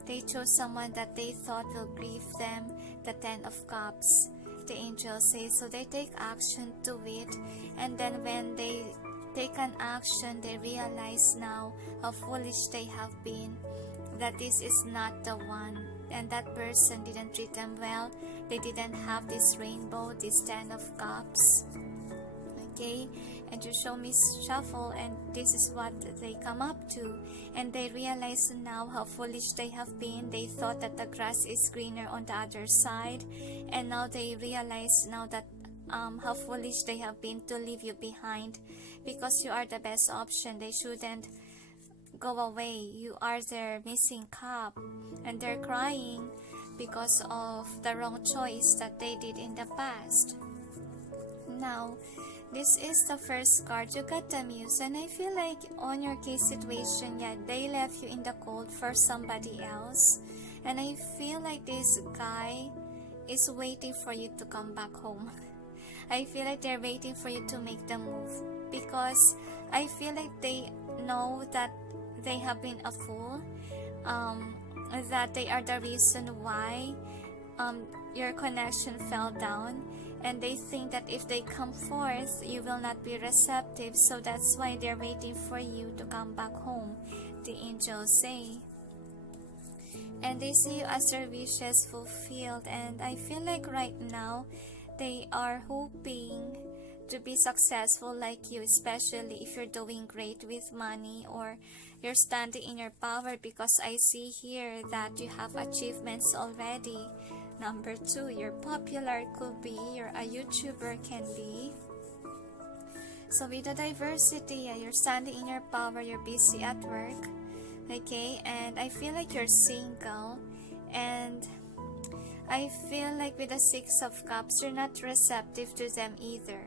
They chose someone that they thought will grieve them, the 10 of Cups, the angels say. So they take action to it, and then when they take an action, they realize now how foolish they have been, that this is not the one, and that person didn't treat them well. They didn't have this rainbow, this 10 of Cups. Okay, and you show me shuffle, and this is what they come up to, and they realize now how foolish they have been. They thought that the grass is greener on the other side, and now they realize now that how foolish they have been to leave you behind, because you are the best option. They shouldn't go away. You are their missing cup, and they're crying because of the wrong choice that they did in the past. Now, this is the first card. You got the Muse, and I feel like on your case situation, yeah, they left you in the cold for somebody else, and I feel like this guy is waiting for you to come back home. I feel like they're waiting for you to make the move, because I feel like they know that they have been a fool, that they are the reason why your connection fell down, and they think that if they come forth, you will not be receptive. So that's why they're waiting for you to come back home, the angels say. And they see you as their wishes fulfilled, and I feel like right now they are hoping to be successful like you, especially if you're doing great with money or you're standing in your power, because I see here that you have achievements already. Number 2, you're popular, could be, you're a YouTuber, can be. So with the diversity, you're standing in your power, you're busy at work, okay, and I feel like you're single, and I feel like with the 6 of Cups, you're not receptive to them either.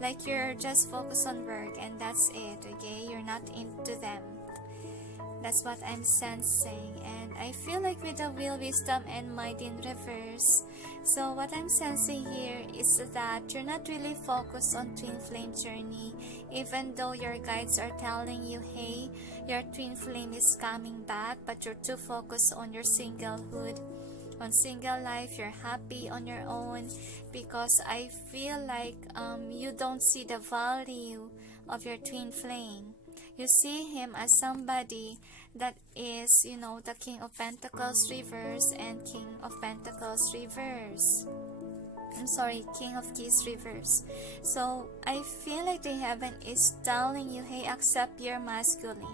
Like you're just focused on work and that's it, okay? You're not into them. That's what I'm sensing. And I feel like with the wheel, wisdom, and might in reverse. So what I'm sensing here is that you're not really focused on twin flame journey, even though your guides are telling you, hey, your twin flame is coming back, but you're too focused on your singlehood, on single life. You're happy on your own, because I feel like you don't see the value of your twin flame. You see him as somebody that is, you know, the King of Pentacles reverse and King of Pentacles reverse. I'm sorry, King of Keys reverse. So I feel like the heaven is telling you, hey, accept your masculine.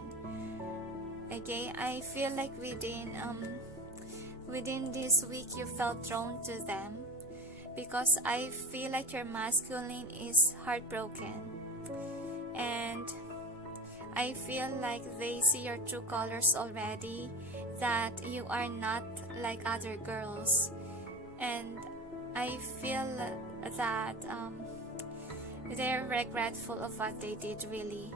Okay, I feel like within this week you felt drawn to them, because I feel like your masculine is heartbroken, and I feel like they see your true colors already, that you are not like other girls. And I feel that they're regretful of what they did, really.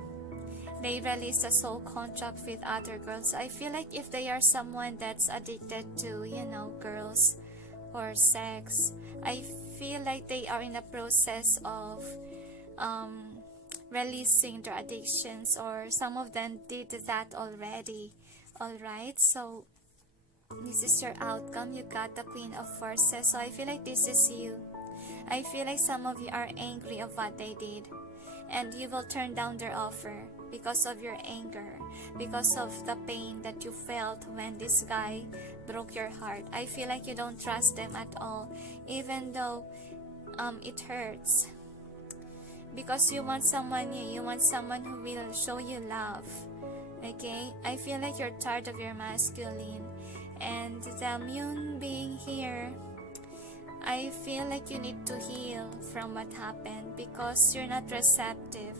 They released a soul contract with other girls. I feel like if they are someone that's addicted to, you know, girls or sex, I feel like they are in the process of releasing their addictions, or some of them did that already. Alright, so this is your outcome. You got the Queen of Forces. So I feel like this is you. I feel like some of you are angry of what they did, and you will turn down their offer because of your anger, because of the pain that you felt when this guy broke your heart. I feel like you don't trust them at all, even though it hurts, because you want someone new. You want someone who will show you love. Okay, I feel like you're tired of your masculine, and the moon being here, I feel like you need to heal from what happened, because you're not receptive.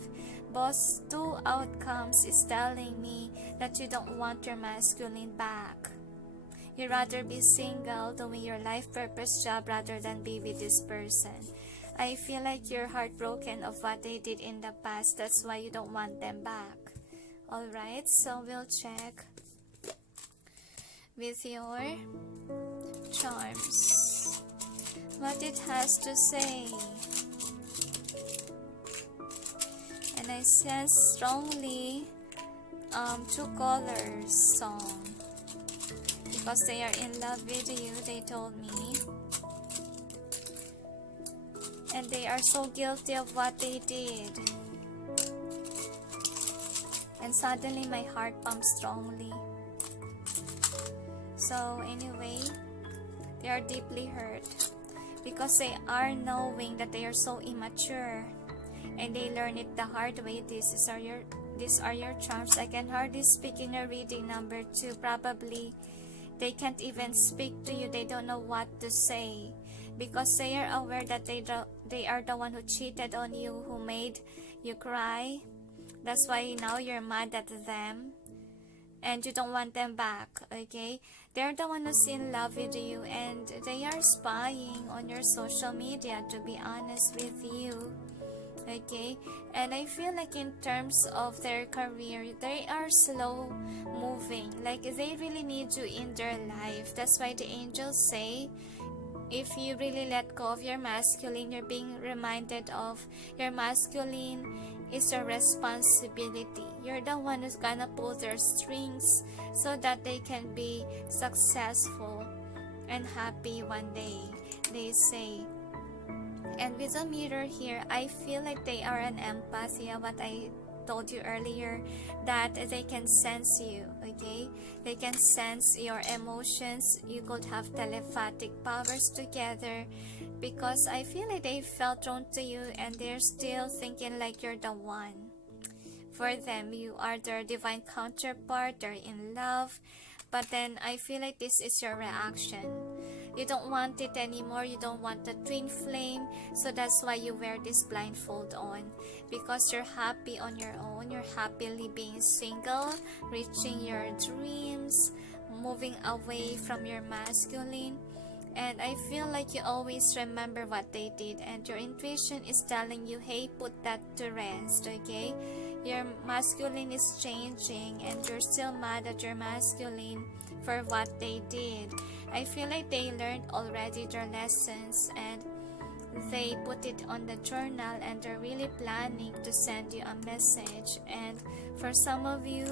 Boss 2 outcomes is telling me that you don't want your masculine back. You'd rather be single, doing your life purpose job, rather than be with this person. I feel like you're heartbroken of what they did in the past. That's why you don't want them back. Alright, so we'll check with your charms what it has to say. And I sense strongly True Colors song, because they are in love with you, they told me. And they are so guilty of what they did. And suddenly my heart pumps strongly. So anyway, they are deeply hurt, because they are knowing that they are so immature, and they learn it the hard way. These are your charms. I can hardly speak in your reading number 2. Probably they can't even speak to you. They don't know what to say, because they are aware that they are the one who cheated on you, who made you cry. That's why now you're mad at them, and you don't want them back. Okay, they're the one who's in love with you, and they are spying on your social media, to be honest with you. Okay, and I feel like in terms of their career, they are slow moving. Like they really need you in their life. That's why the angels say, if you really let go of your masculine, you're being reminded of your masculine is your responsibility. You're the one who's gonna pull their strings so that they can be successful and happy one day, they say. And with the mirror here, I feel like they are an empath. Yeah, what I told you earlier, that they can sense you. Okay, they can sense your emotions. You could have telepathic powers together, because I feel like they felt drawn to you, and they're still thinking like you're the one for them. You are their divine counterpart. They're in love, but then I feel like this is your reaction. You don't want it anymore. You don't want the twin flame. So that's why you wear this blindfold on, because you're happy on your own. You're happily being single, reaching your dreams, moving away from your masculine. And I feel like you always remember what they did, and your intuition is telling you, hey, put that to rest, okay? Your masculine is changing, and you're still mad at your masculine for what they did. I feel like they learned already their lessons, and they put it on the journal, and they're really planning to send you a message. And for some of you,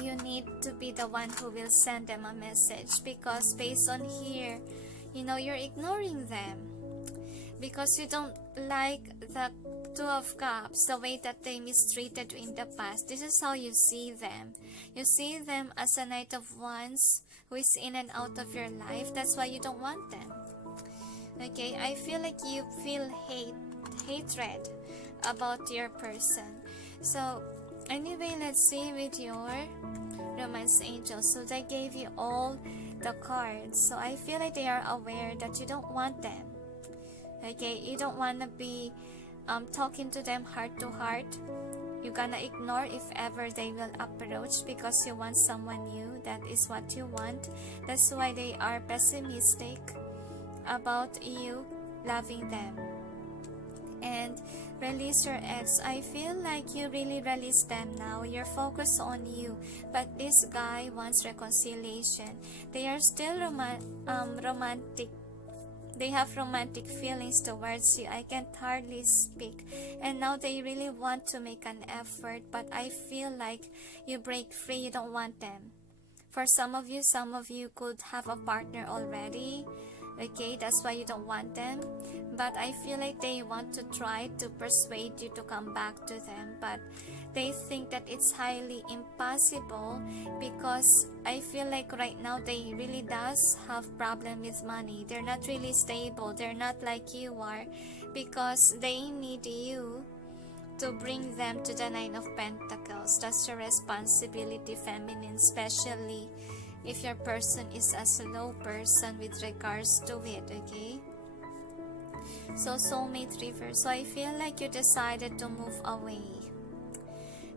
you need to be the one who will send them a message, because based on here, you're ignoring them because you don't like the Two of Cups, the way that they mistreated you in the past. This is how you see them. You see them as a Knight of Wands who is in and out of your life. That's why you don't want them. Okay, I feel like you feel hatred about your person. So anyway, let's see with your romance angel. So they gave you all the cards. So I feel like they are aware that you don't want them. Okay, you don't want to be talking to them heart to heart. You're gonna ignore if ever they will approach, because you want someone new. That is what you want. That's why they are pessimistic about you loving them. And release your ex. I feel like you really release them now. You're focused on you, but this guy wants reconciliation. They are still romantic. They have romantic feelings towards you. I can't hardly speak. And now they really want to make an effort, but I feel like you break free. You don't want them. For some of you could have a partner already. Okay, that's why you don't want them. But I feel like they want to try to persuade you to come back to them, but they think that it's highly impossible, because I feel like right now they really does have problem with money. They're not really stable. They're not like you are, because they need you to bring them to the Nine of Pentacles. That's your responsibility, feminine, especially if your person is a slow person with regards to it, okay? So soulmate reverse. So I feel like you decided to move away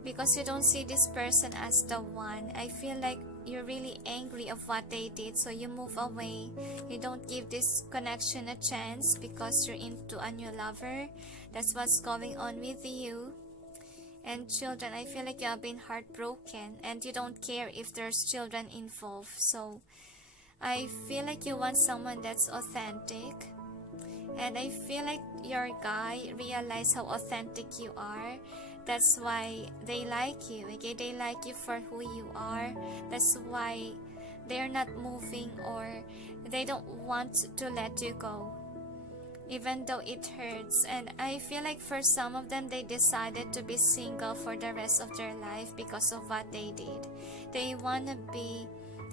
because you don't see this person as the one. I feel like you're really angry of what they did, so you move away. You don't give this connection a chance because you're into a new lover. That's what's going on with you. And children, I feel like you have been heartbroken and you don't care if there's children involved. So I feel like you want someone that's authentic, and I feel like your guy realized how authentic you are. That's why they like you, okay? They like you for who you are. That's why they're not moving, or they don't want to let you go, even though it hurts. And I feel like for some of them, they decided to be single for the rest of their life because of what they did. They want to be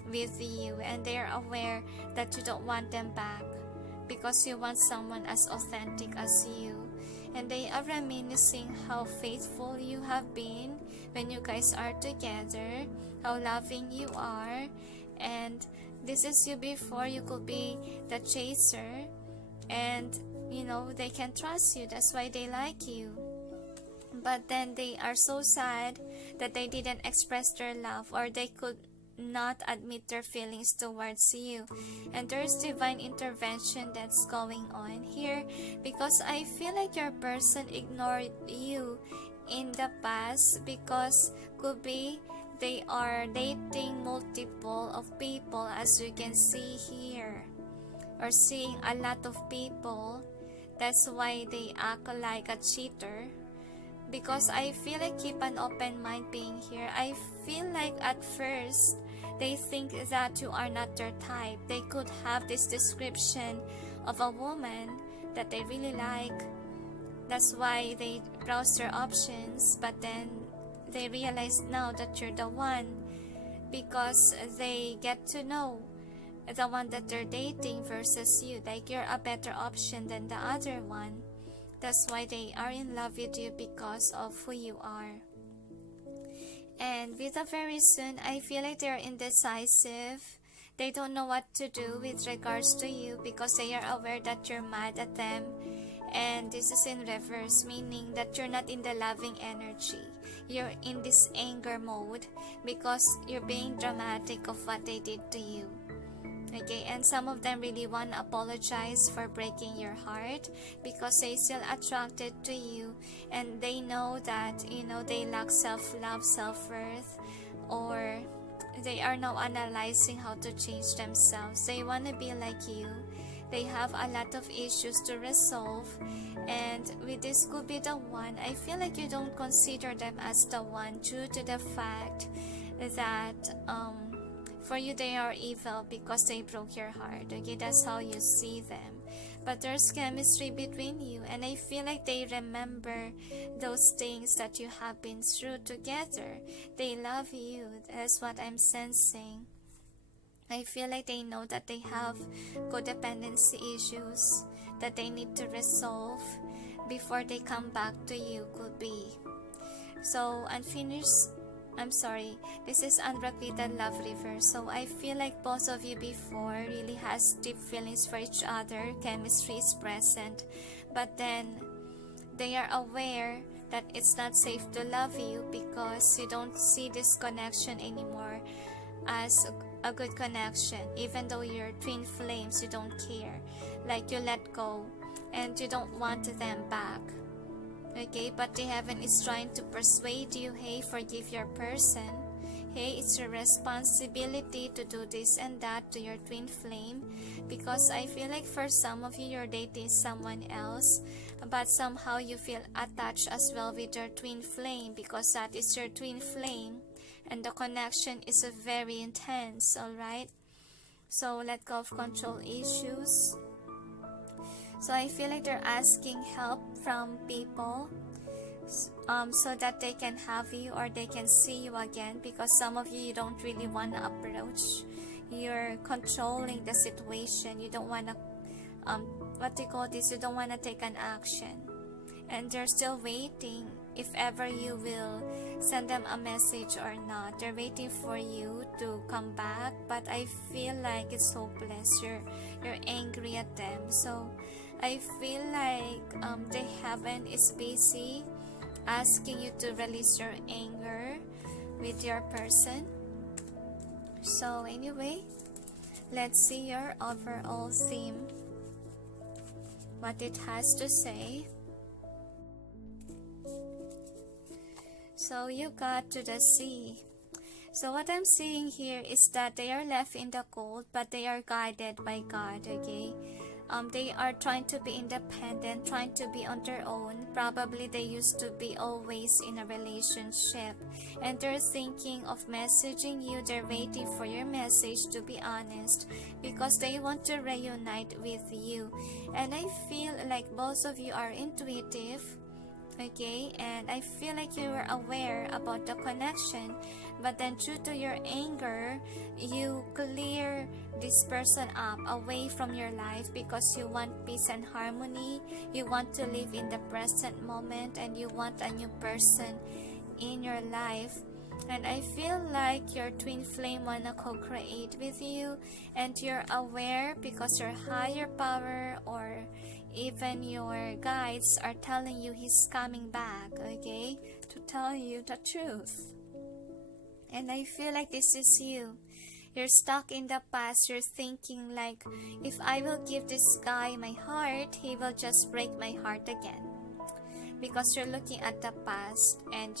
with you, and they're aware that you don't want them back because you want someone as authentic as you. And they are reminiscing how faithful you have been when you guys are together, how loving you are. And this is you before you could be the chaser, and they can trust you. That's why they like you. But then they are so sad that they didn't express their love, or they could not admit their feelings towards you. And there's divine intervention that's going on here, because I feel like your person ignored you in the past, because could be they are dating multiple of people, as you can see here, or seeing a lot of people. That's why they act like a cheater, because I feel like keep an open mind being here. I feel like at first they think that you are not their type. They could have this description of a woman that they really like. That's why they browse their options, but then they realize now that you're the one, because they get to know the one that they're dating versus you. Like you're a better option than the other one. That's why they are in love with you, because of who you are. And with a very soon, I feel like they're indecisive. They don't know what to do with regards to you, because they are aware that you're mad at them. And this is in reverse, meaning that you're not in the loving energy. You're in this anger mode because you're being dramatic of what they did to you. Okay, and some of them really want to apologize for breaking your heart because they still attracted to you, and they know that, you know, they lack self-love, self-worth, or they are now analyzing how to change themselves. They want to be like you. They have a lot of issues to resolve, and with this could be the one. I feel like you don't consider them as the one due to the fact that for you they are evil because they broke your heart. Okay, that's how you see them. But there's chemistry between you, and I feel like they remember those things that you have been through together. They love you. That's what I'm sensing. I feel like they know that they have codependency issues that they need to resolve before they come back to you, could be. So, this is unrequited love reverse. So I feel like both of you before really has deep feelings for each other. Chemistry is present. But then they are aware that it's not safe to love you because you don't see this connection anymore as a good connection. Even though you're twin flames, you don't care. Like you let go and you don't want them back. Okay, but the heaven is trying to persuade you, hey, forgive your person. Hey, it's your responsibility to do this and that to your twin flame. Because I feel like for some of you, you're dating someone else, but somehow you feel attached as well with your twin flame because that is your twin flame. And the connection is very intense, alright? So let go of control issues. So I feel like they're asking help from people so that they can have you or they can see you again, because some of you don't really want to approach. You're controlling the situation. You don't want to, you don't want to take an action. And they're still waiting if ever you will send them a message or not. They're waiting for you to come back, but I feel like it's hopeless. You're angry at them. So I feel like the heaven is busy asking you to release your anger with your person. So anyway, let's see your overall theme, what it has to say. So you got to the sea. So what I'm seeing here is that they are left in the cold, but they are guided by God, okay? They are trying to be independent, trying to be on their own. Probably they used to be always in a relationship, and they're thinking of messaging you. They're waiting for your message, to be honest, because they want to reunite with you. And I feel like both of you are intuitive, okay? And I feel like you were aware about the connection, but then due to your anger, you clear this person up away from your life because you want peace and harmony. You want to live in the present moment, and you want a new person in your life. And I feel like your twin flame wanna co-create with you, and you're aware because your higher power or even your guides are telling you he's coming back, okay, to tell you the truth. And I feel like this is you. You're stuck in the past. You're thinking like, if I will give this guy my heart, he will just break my heart again. Because you're looking at the past, and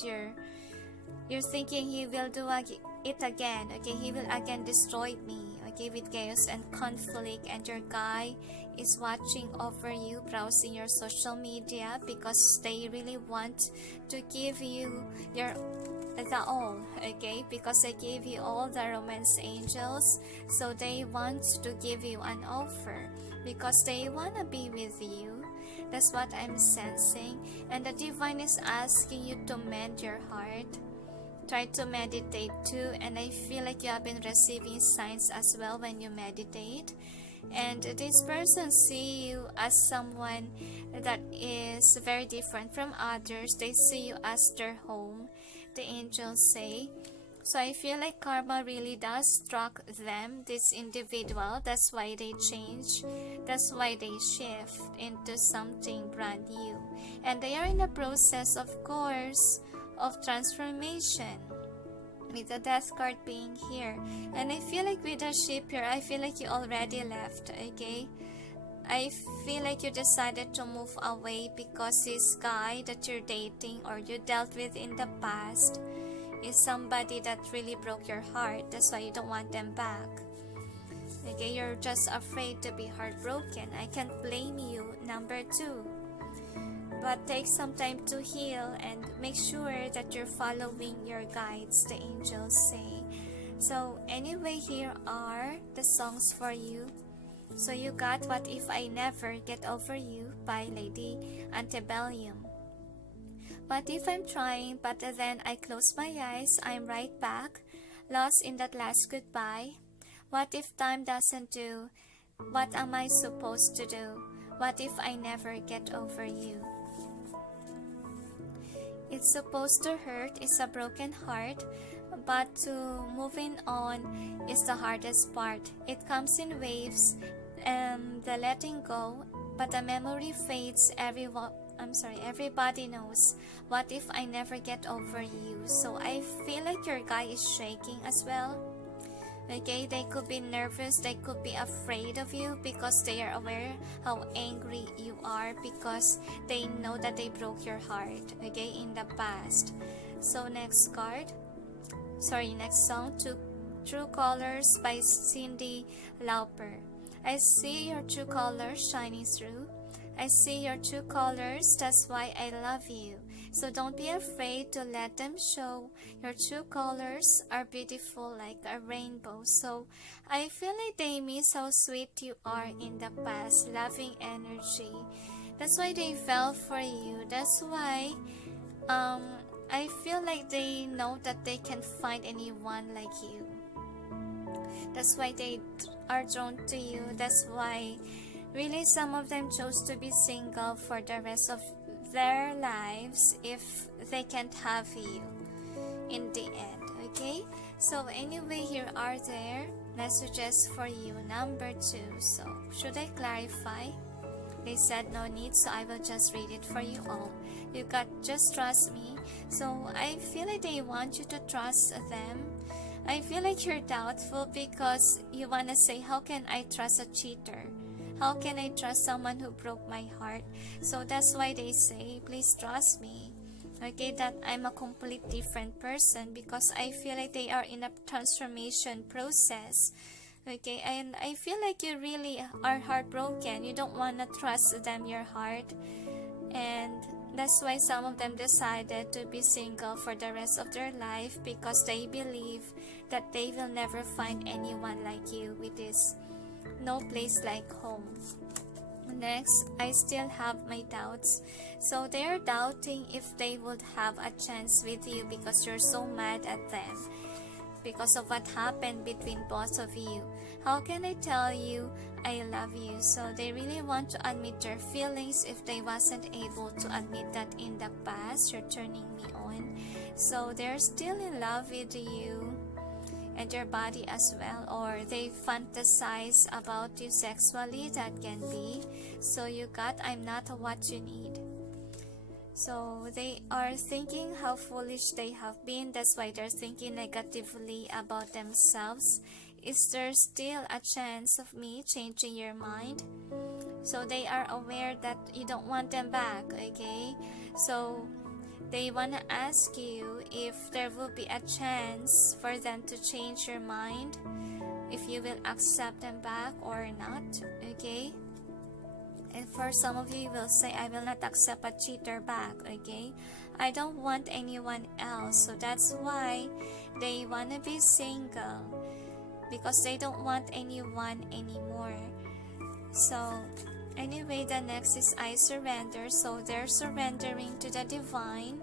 you're thinking he will do it again, okay? He will again destroy me, okay, with chaos and conflict. And your guy is watching over you, browsing your social media, because they really want to give you the all, okay? Because they gave you all the romance angels, so they want to give you an offer because they want to be with you. That's what I'm sensing. And the divine is asking you to mend your heart. Try to meditate too, and I feel like you have been receiving signs as well when you meditate. And this person see you as someone that is very different from others. They see you as their home, the angels say. So I feel like karma really does struck them, this individual. That's why they change. That's why they shift into something brand new. And they are in a process, of course, of transformation. with the death card being here. And I feel like with the ship here, I feel like you already left, okay? I feel like you decided to move away because this guy that you're dating or you dealt with in the past is somebody that really broke your heart. That's why you don't want them back. Okay, you're just afraid to be heartbroken. I can't blame you, number 2. But take some time to heal and make sure that you're following your guides, the angels say. So anyway, here are the songs for you. So you got What If I Never Get Over You by Lady Antebellum. What if I'm trying, but then I close my eyes, I'm right back, lost in that last goodbye? What if time doesn't do? What am I supposed to do? What if I never get over you? It's supposed to hurt, it's a broken heart, but to moving on is the hardest part. It comes in waves, the letting go, but the memory fades. Everybody knows. What if I never get over you? So I feel like your guy is shaking as well. Okay, they could be nervous, they could be afraid of you because they are aware how angry you are because they know that they broke your heart, okay, in the past. So next song, True Colors by Cyndi, Lauper. I see your true colors shining through. I see your true colors, that's why I love you. So don't be afraid to let them show. Your true colors are beautiful like a rainbow. So I feel like they miss how sweet you are in the past, loving energy. That's why they fell for you. That's why I feel like they know that they can't find anyone like you. That's why they are drawn to you. That's why really some of them chose to be single for the rest of their lives if they can't have you in the end, okay? So anyway, here are their messages for you. Number 2, so should I clarify? They said no need, so I will just read it for you all. You got just trust me. So I feel like they want you to trust them. I feel like you're doubtful because you want to say, how can I trust a cheater? How can I trust someone who broke my heart? So that's why they say, please trust me. Okay, that I'm a complete different person because I feel like they are in a transformation process. Okay, and I feel like you really are heartbroken. You don't want to trust them your heart. And that's why some of them decided to be single for the rest of their life because they believe that they will never find anyone like you with this no place like home. Next, I still have my doubts. So they are doubting if they would have a chance with you because you're so mad at them because of what happened between both of you. How can I tell you I love you? So they really want to admit their feelings if they wasn't able to admit that in the past. You're turning me on. So they're still in love with you and your body as well, or they fantasize about you sexually. That can be. So you got I'm not what you need. So they are thinking how foolish they have been. That's why they're thinking negatively about themselves. Is there still a chance of me changing your mind? So they are aware that you don't want them back, okay? So they want to ask you if there will be a chance for them to change your mind, if you will accept them back or not, okay? And for some of you will say, I will not accept a cheater back, okay? I don't want anyone else. So that's why they want to be single, because they don't want anyone anymore. So anyway, the next is I surrender. So they're surrendering to the divine.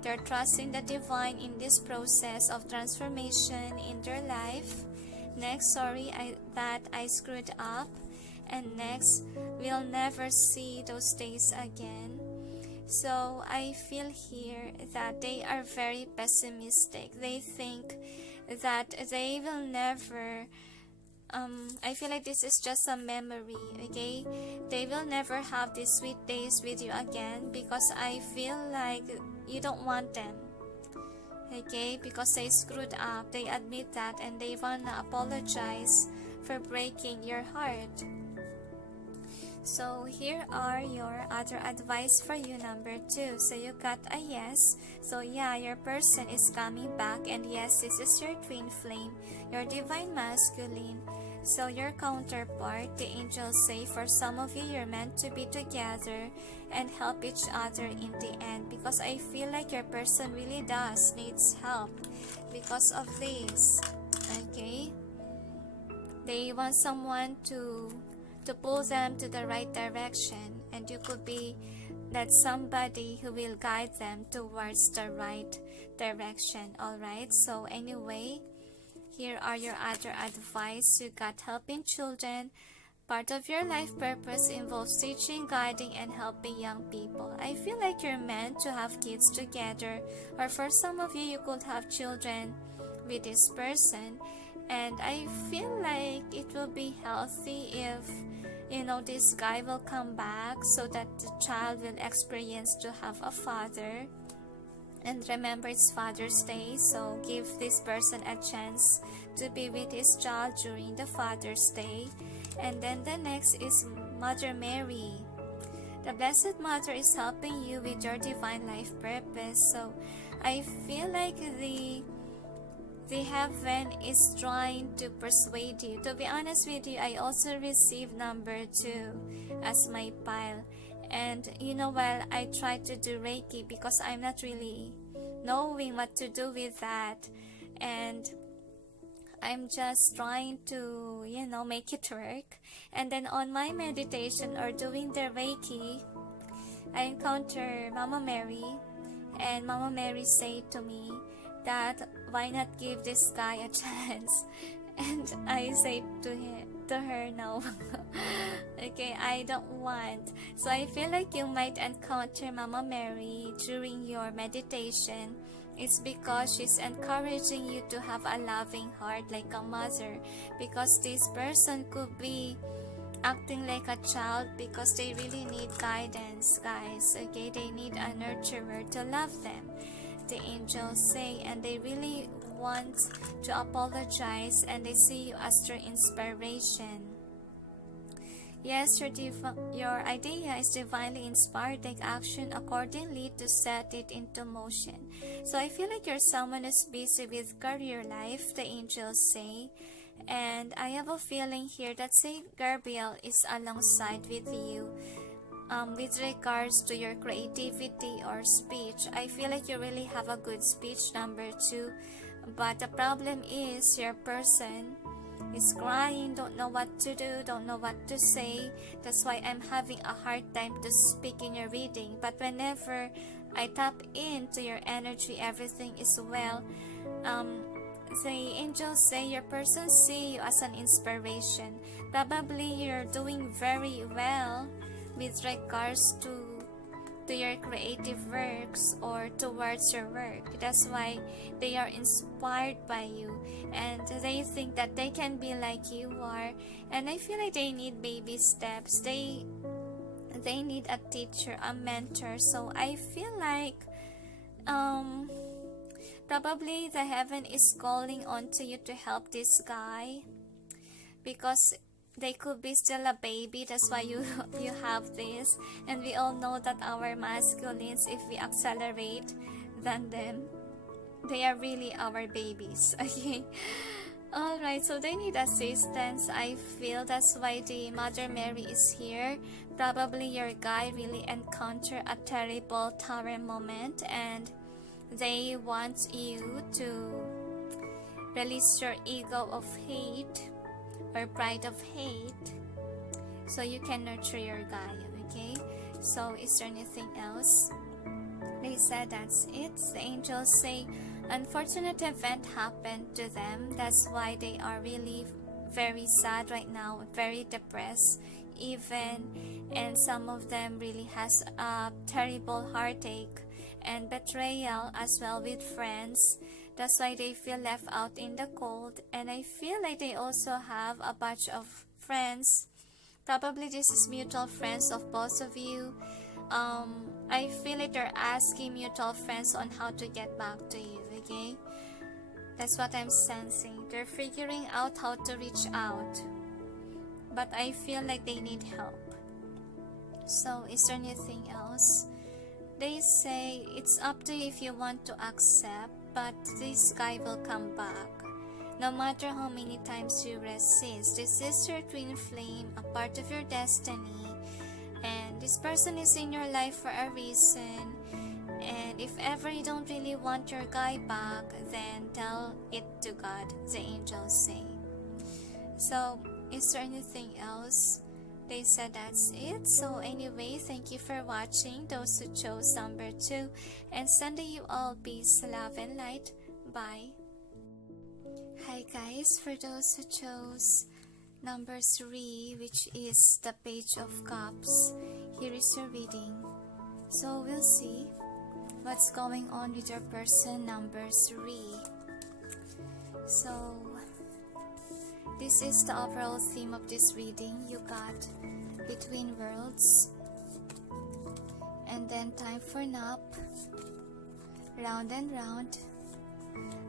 They're trusting the divine in this process of transformation in their life. Next, sorry that I screwed up. And next, we'll never see those days again. So I feel here that they are very pessimistic. They think that they will never, I feel like this is just a memory, okay? They will never have these sweet days with you again because I feel like you don't want them, okay, because they screwed up. They admit that and they wanna apologize for breaking your heart. So here are your other advice for you, number 2. So you got a yes. So yeah, your person is coming back, and yes, this is your twin flame, your divine masculine. So your counterpart, the angels say, for some of you, you're meant to be together and help each other in the end, because I feel like your person really does needs help because of this. Okay, they want someone to pull them to the right direction, and you could be that somebody who will guide them towards the right direction. All right, so anyway, here are your other advice. You got helping children. Part of your life purpose involves teaching, guiding, and helping young people. I feel like you're meant to have kids together, or for some of you, you could have children with this person. And I feel like it will be healthy if, you know, this guy will come back so that the child will experience to have a father. And remember, it's Father's Day, so give this person a chance to be with his child during the Father's Day. And then the next is Mother Mary. The Blessed Mother is helping you with your divine life purpose. So I feel like the heaven is trying to persuade you. To be honest with you, I also received number 2 as my pile. And you know, while I try to do Reiki, because I'm not really knowing what to do with that, and I'm just trying to, you know, make it work. And then on my meditation or doing the Reiki, I encounter Mama Mary, and Mama Mary said to me that why not give this guy a chance? And I say to her, no. Okay, I don't want. So I feel like you might encounter Mama Mary during your meditation. It's because she's encouraging you to have a loving heart like a mother, because this person could be acting like a child because they really need guidance, guys. Okay, they need a nurturer to love them, the angels say, and they really want to apologize, and they see you as their inspiration. Yes, your idea is divinely inspired. Take action accordingly to set it into motion. So I feel like you're someone who's busy with career life, the angels say. And I have a feeling here that, say, Gabriel is alongside with you with regards to your creativity or speech. I feel like you really have a good speech, number 2. But the problem is your person is crying, don't know what to do, don't know what to say. That's why I'm having a hard time to speak in your reading. But whenever I tap into your energy, everything is well. The angels say your person see you as an inspiration. Probably you're doing very well with regards to your creative works or towards your work. That's why they are inspired by you, and they think that they can be like you are. And I feel like they need baby steps. They need a teacher, a mentor. So I feel like probably the heaven is calling on to you to help this guy, because they could be still a baby. That's why you have this. And we all know that our masculines, if we accelerate than them, they are really our babies. Okay, all right, so they need assistance. I feel that's why the Mother Mary is here. Probably your guy really encountered a terrible tower moment, and they want you to release your ego of hate or pride of hate, so you can nurture your guy. Okay, so is there anything else? They said that's it. The angels say unfortunate event happened to them. That's why they are really very sad right now, very depressed even, and some of them really has a terrible heartache and betrayal as well with friends. That's why they feel left out in the cold. And I feel like they also have a bunch of friends. Probably this is mutual friends of both of you. I feel like they're asking mutual friends on how to get back to you. okay? That's what I'm sensing. They're figuring out how to reach out, but I feel like they need help. So is there anything else? They say it's up to you if you want to accept, but this guy will come back. No matter how many times you resist, this is your twin flame, a part of your destiny, and this person is in your life for a reason. And if ever you don't really want your guy back, then tell it to God, the angels say. So, is there anything else? They said that's it. So anyway, thank you for watching, those who chose number 2. And sending you all peace, love, and light. Bye. Hi guys, for those who chose number 3, which is the Page of Cups, here is your reading. So we'll see what's going on with your person number 3. So this is the overall theme of this reading. You got Between Worlds, and then Time for Nap, Round and Round.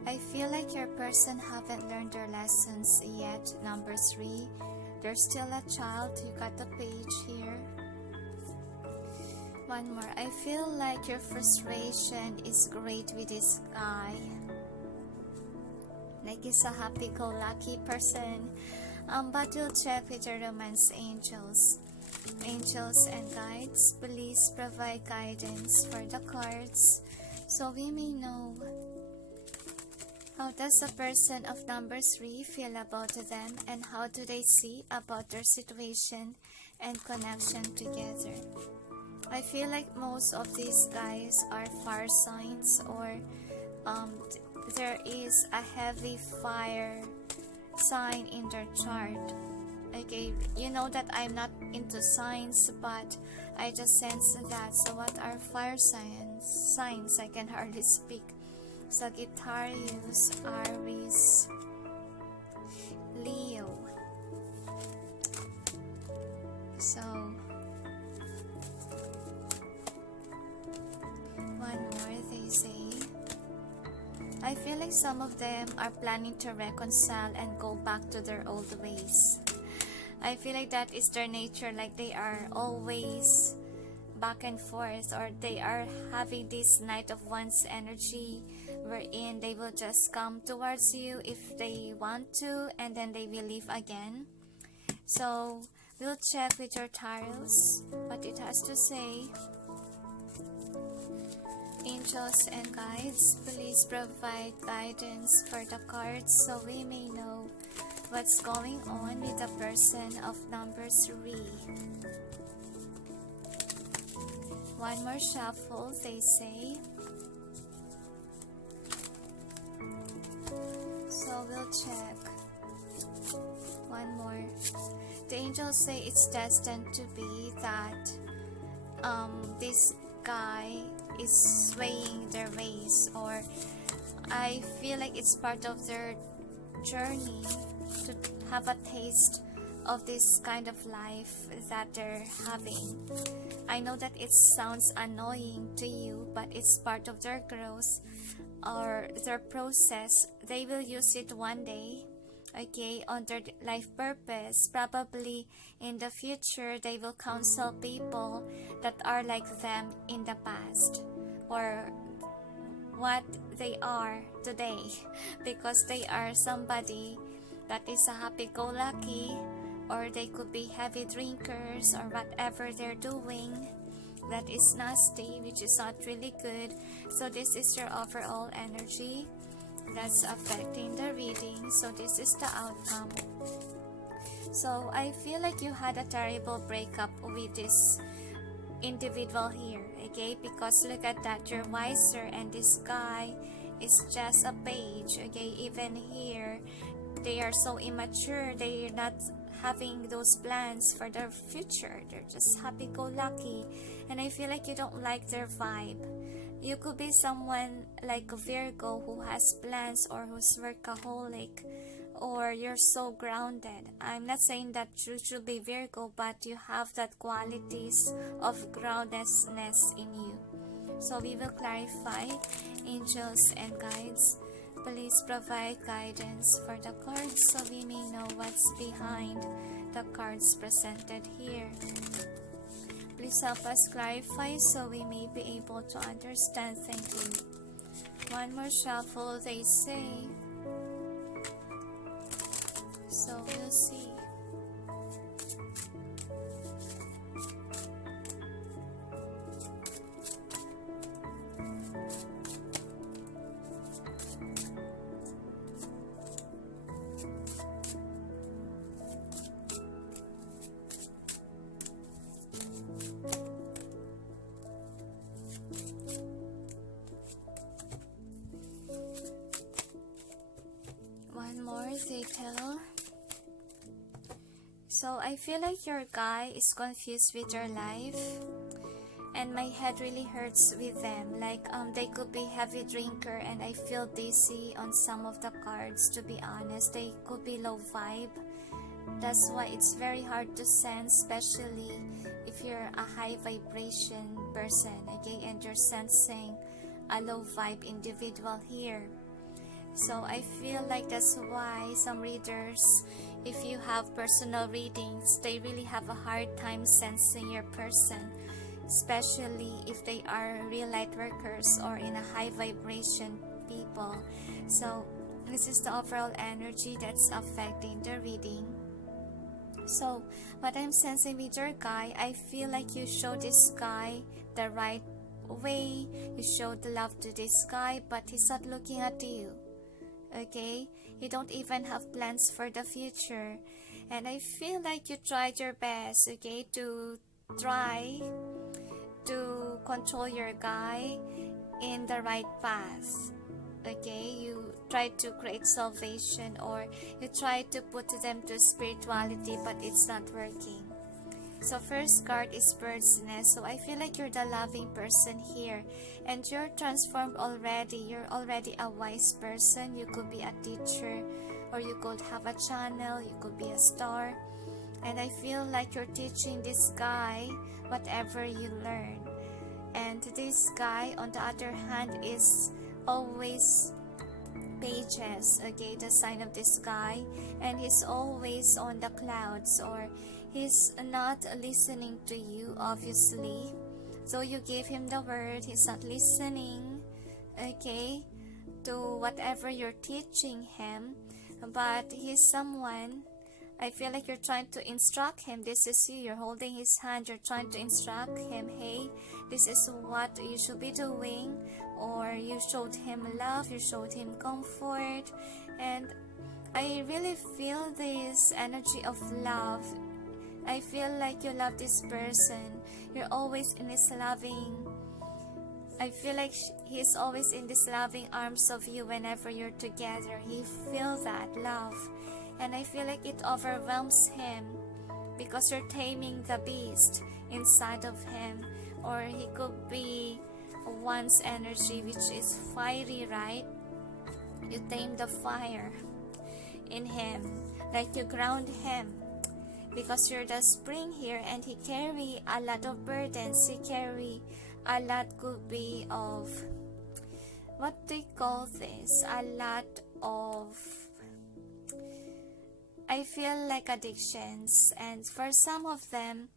I feel like your person haven't learned their lessons yet, number 3. They're still a child. You got the page here. One more. I feel like your frustration is great with this guy. Like he's a happy-go-lucky person. But we'll check with your romance angels. Angels and guides, please provide guidance for the cards so we may know how does the person of number 3 feel about them, and how do they see about their situation and connection together. I feel like most of these guys are fire signs, or there is a heavy fire sign in their chart. Okay, you know that I'm not into signs, but I just sense that. So what are fire signs? I can hardly speak. Sagittarius, Aries, Leo. So one more, they say. I feel like some of them are planning to reconcile and go back to their old ways. I feel like that is their nature, like they are always back and forth, or they are having this Knight of Wands energy, wherein they will just come towards you if they want to, and then they will leave again. So we'll check with your tarots what it has to say. Angels and guides, please provide guidance for the cards so we may know what's going on with the person of number 3. One more shuffle, they say. So we'll check. One more. The angels say it's destined to be that this guy is swaying their ways, or I feel like it's part of their journey to have a taste of this kind of life that they're having. I know that it sounds annoying to you, but it's part of their growth or their process. They will use it one day, okay, on their life purpose. Probably in the future they will counsel people that are like them in the past, or what they are today, because they are somebody that is a happy-go-lucky, or they could be heavy drinkers, or whatever they're doing that is nasty, which is not really good. So this is your overall energy that's affecting the reading. So this is the outcome. So I feel like you had a terrible breakup with this individual here, okay, because look at that, you're wiser, and this guy is just a page, okay. Even here they are so immature, they're not having those plans for their future, they're just happy-go-lucky, and I feel like you don't like their vibe. You could be someone like a Virgo who has plans, or who's workaholic, or you're so grounded. I'm not saying that you should be Virgo, but you have that qualities of groundedness in you. So we will clarify. Angels and guides, please provide guidance for the cards so we may know what's behind the cards presented here. Please help us clarify so we may be able to understand. Thank you. One more shuffle, they say. So we'll see. They tell. So I feel like your guy is confused with your life, and my head really hurts with them. Like they could be heavy drinker, and I feel dizzy on some of the cards. To be honest, they could be low vibe. That's why it's very hard to sense, especially if you're a high vibration person, okay, and you're sensing a low vibe individual here. So I feel like that's why some readers, if you have personal readings, they really have a hard time sensing your person, especially if they are real light workers or in a high vibration people. So this is the overall energy that's affecting the reading. So what I'm sensing with your guy, I feel like you show this guy the right way, you show the love to this guy, but he's not looking at you. Okay, you don't even have plans for the future, and I feel like you tried your best, okay, to try to control your guy in the right path. Okay, you tried to create salvation, or you tried to put them to spirituality, but it's not working. So first card is bird's nest. So I feel like you're the loving person here, and you're transformed already. You're already a wise person. You could be a teacher, or you could have a channel, you could be a star, and I feel like you're teaching this guy whatever you learn. And this guy on the other hand is always pages, okay, the sign of this guy, and he's always on the clouds, or he's not listening to you, obviously. So you gave him the word, he's not listening, okay, to whatever you're teaching him. But he's someone, I feel like you're trying to instruct him. This is you, you're holding his hand, you're trying to instruct him, hey, this is what you should be doing. Or you showed him love, you showed him comfort, and I really feel this energy of love. I feel like you love this person. You're always in his loving, I feel like he's always in this loving arms of you whenever you're together. He feels that love, and I feel like it overwhelms him because you're taming the beast inside of him. Or he could be one's energy, which is fiery, right? You tame the fire in him, like you ground him, because you're the spring here, and he carry a lot of burdens. He carry a lot, could be of, what do you call this, a lot of, I feel like addictions. And for some of them,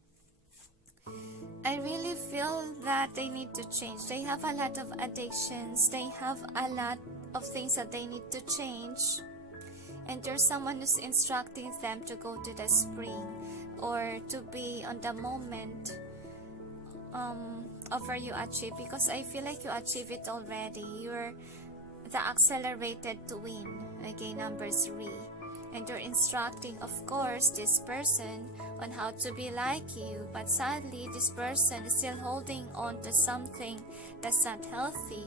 I really feel that they need to change. They have a lot of addictions, they have a lot of things that they need to change, and you're someone who's instructing them to go to the spring, or to be on the moment of where you achieve, because I feel like you achieve it already. You're the accelerated twin, okay, number 3, and you're instructing, of course, this person on how to be like you. But sadly, this person is still holding on to something that's not healthy,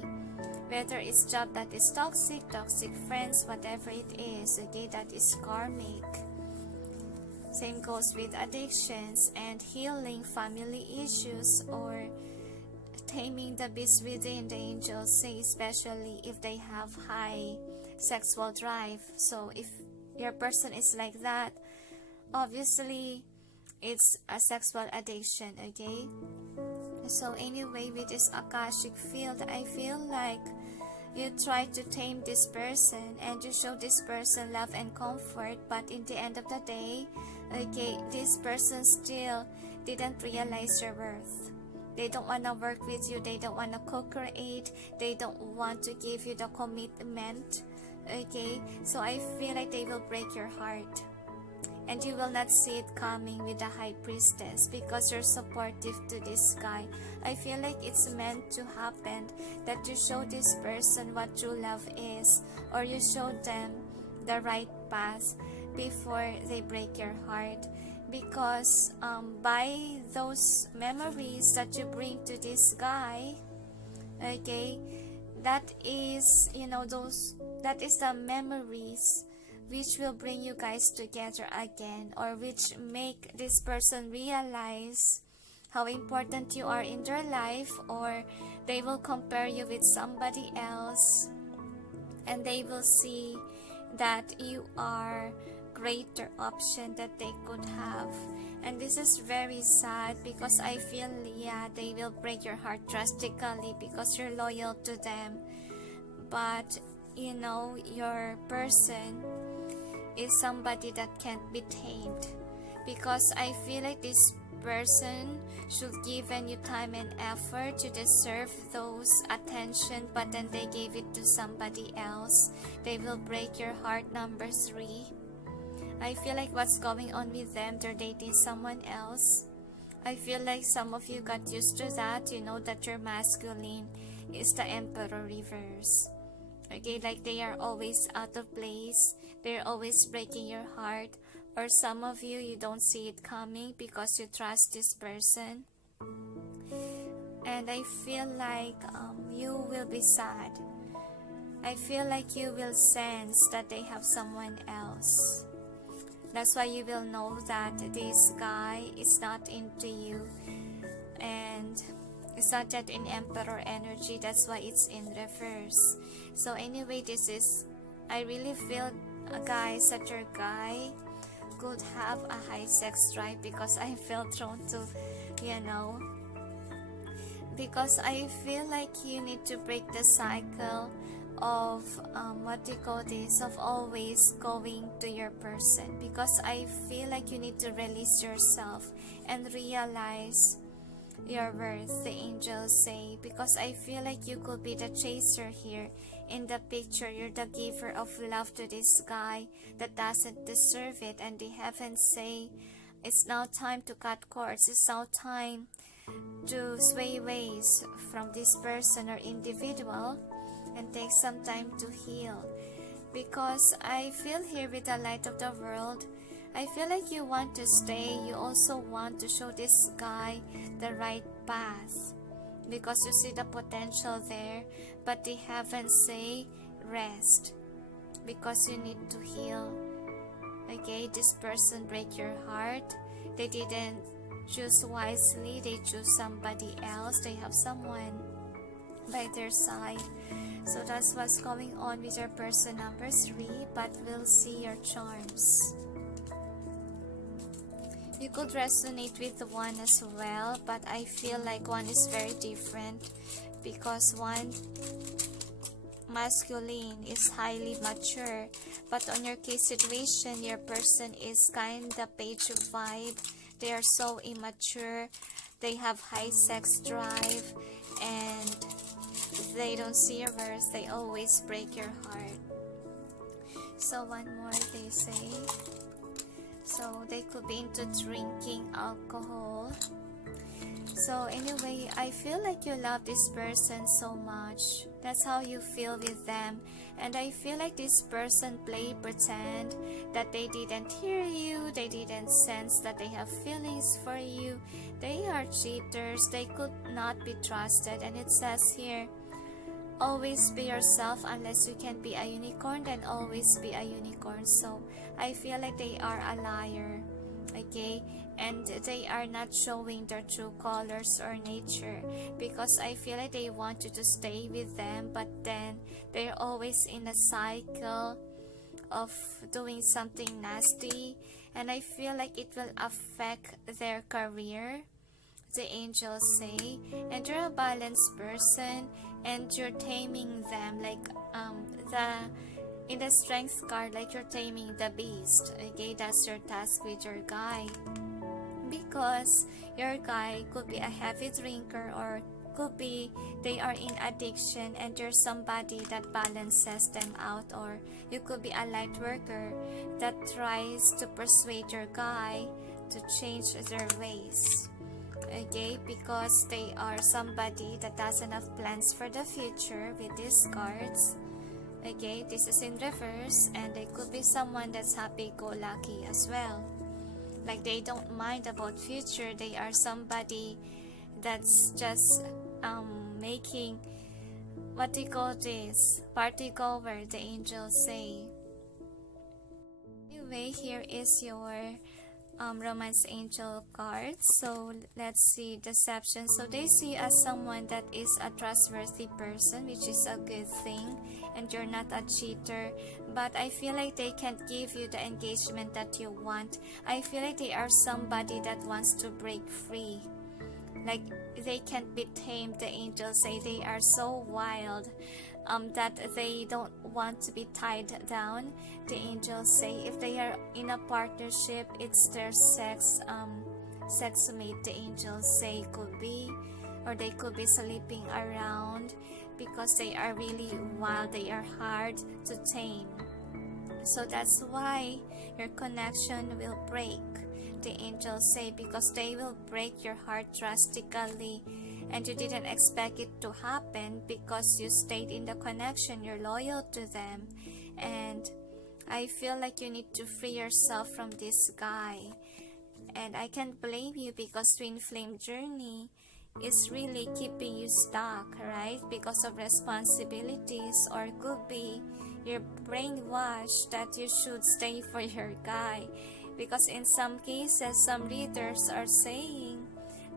whether it's job that is toxic, toxic friends, whatever it is, okay, that is karmic. Same goes with addictions and healing family issues, or taming the beast within, the angels say, especially if they have high sexual drive. So if your person is like that, obviously it's a sexual addiction, okay? So anyway, with this Akashic field, I feel like you try to tame this person and you show this person love and comfort, but in the end of the day, okay, this person still didn't realize your worth. They don't want to work with you, they don't want to co-create, they don't want to give you the commitment, okay? So I feel like they will break your heart. And you will not see it coming with the High Priestess because you're supportive to this guy. I feel like it's meant to happen that you show this person what true love is, or you show them the right path before they break your heart. Because by those memories that you bring to this guy, okay, that is, you know, that is the memories which will bring you guys together again, or which make this person realize how important you are in their life, or they will compare you with somebody else and they will see that you are greater option that they could have. And this is very sad because I feel, yeah, they will break your heart drastically because you're loyal to them, but you know, your person is somebody that can't be tamed, because I feel like this person should given you time and effort to deserve those attention, but then they gave it to somebody else. They will break your heart. Number 3, I feel like what's going on with them, they're dating someone else. I feel like some of you got used to that, you know, that your masculine is the Emperor reverse. Okay, like they are always out of place, they're always breaking your heart, or some of you, you don't see it coming because you trust this person. And I feel like you will be sad. I feel like you will sense that they have someone else. That's why you will know that this guy is not into you, and it's not that in Emperor energy. That's why it's in reverse. So anyway, this is, I really feel, guys, that your guy could have a high sex drive, because I feel drawn to, you know, because I feel like you need to break the cycle of what do you call this, of always going to your person, because I feel like you need to release yourself and realize your worth, the angels say, because I feel like you could be the chaser here in the picture. You're the giver of love to this guy that doesn't deserve it, and the heavens say it's now time to cut cords. It's now time to sway ways from this person or individual and take some time to heal. Because I feel here with the light of the world, I feel like you want to stay. You also want to show this guy the right path, because you see the potential there. But the heavens say rest, because you need to heal. Okay, this person break your heart. They didn't choose wisely. They choose somebody else. They have someone by their side. So that's what's going on with your person, number 3. But we'll see your charms. You could resonate with one as well, but I feel like one is very different, because one masculine is highly mature, but on your case situation, your person is kinda page vibe. They are so immature, they have high sex drive, and they don't see your worth. They always break your heart. So one more, they say. So they could be into drinking alcohol. So anyway, I feel like you love this person so much. That's how you feel with them. And I feel like this person pretend that they didn't hear you. They didn't sense that they have feelings for you. They are cheaters. They could not be trusted. And it says here, always be yourself. Unless you can be a unicorn, then always be a unicorn. So I feel like they are a liar, okay, and they are not showing their true colors or nature, because I feel like they want you to stay with them, but then they're always in a cycle of doing something nasty, and I feel like it will affect their career. the angels say, and you're a balanced person, and you're taming them, like in the strength card, like you're taming the beast. Okay, that's your task with your guy, because your guy could be a heavy drinker, or could be they are in addiction and you're somebody that balances them out, or you could be a light worker that tries to persuade your guy to change their ways. Okay, because they are somebody that doesn't have plans for the future with these cards. Okay, this is in reverse, and they could be someone that's happy-go-lucky as well. Like they don't mind about future. They are somebody that's just making, what do you call this, party goer, the angels say. Anyway, here is your romance angel card. So let's see, deception. So they see you as someone that is a trustworthy person, which is a good thing, and you're not a cheater. But I feel like they can't give you the engagement that you want. I feel like they are somebody that wants to break free. Like they can't be tamed. The angels say they are so wild that they don't want to be tied down. The angels say if they are in a partnership, it's their sex mate, the angels say, could be, or they could be sleeping around, because they are really wild. They are hard to tame. So that's why your connection will break, the angels say, because they will break your heart drastically, and you didn't expect it to happen because you stayed in the connection, you're loyal to them. And I feel like you need to free yourself from this guy, and I can't blame you, because twin flame journey is really keeping you stuck, right? Because of responsibilities, or could be you're brainwashed that you should stay for your guy, because in some cases some readers are saying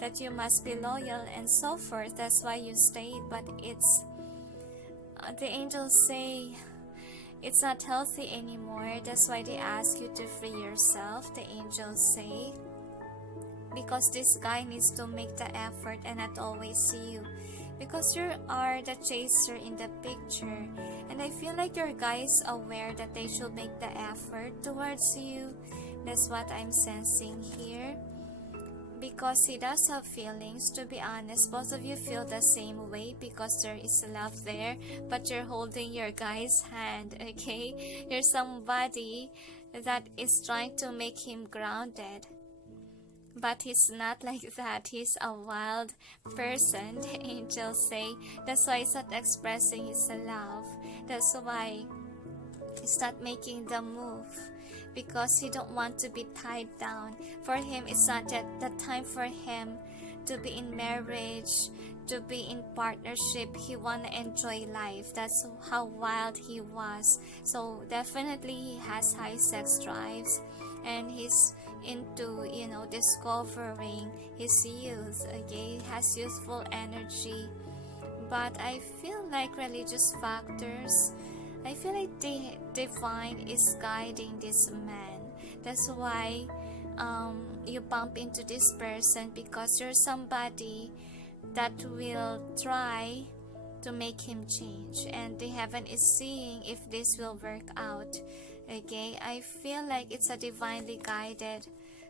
that you must be loyal and so forth. That's why you stayed. But it's the angels say it's not healthy anymore. That's why they ask you to free yourself, the angels say, because this guy needs to make the effort and not always see you, because you are the chaser in the picture. And I feel like your guy is aware that they should make the effort towards you. That's what I'm sensing here, because he does have feelings. To be honest, both of you feel the same way, because there is love there, but you're holding your guy's hand. Okay, you're somebody that is trying to make him grounded, but he's not like that. He's a wild person, the angels say. That's why he's not expressing his love. That's why he's not making the move, because he don't want to be tied down. For him, it's not yet the time for him to be in marriage, to be in partnership. He wanna enjoy life. That's how wild he was. So definitely he has high sex drives, and he's into, discovering his youth. Okay, he has youthful energy. But I feel like religious factors, I feel like the divine is guiding this man. That's why you bump into this person, because you're somebody that will try to make him change, and the heaven is seeing if this will work out. Okay, I feel like it's a divinely guided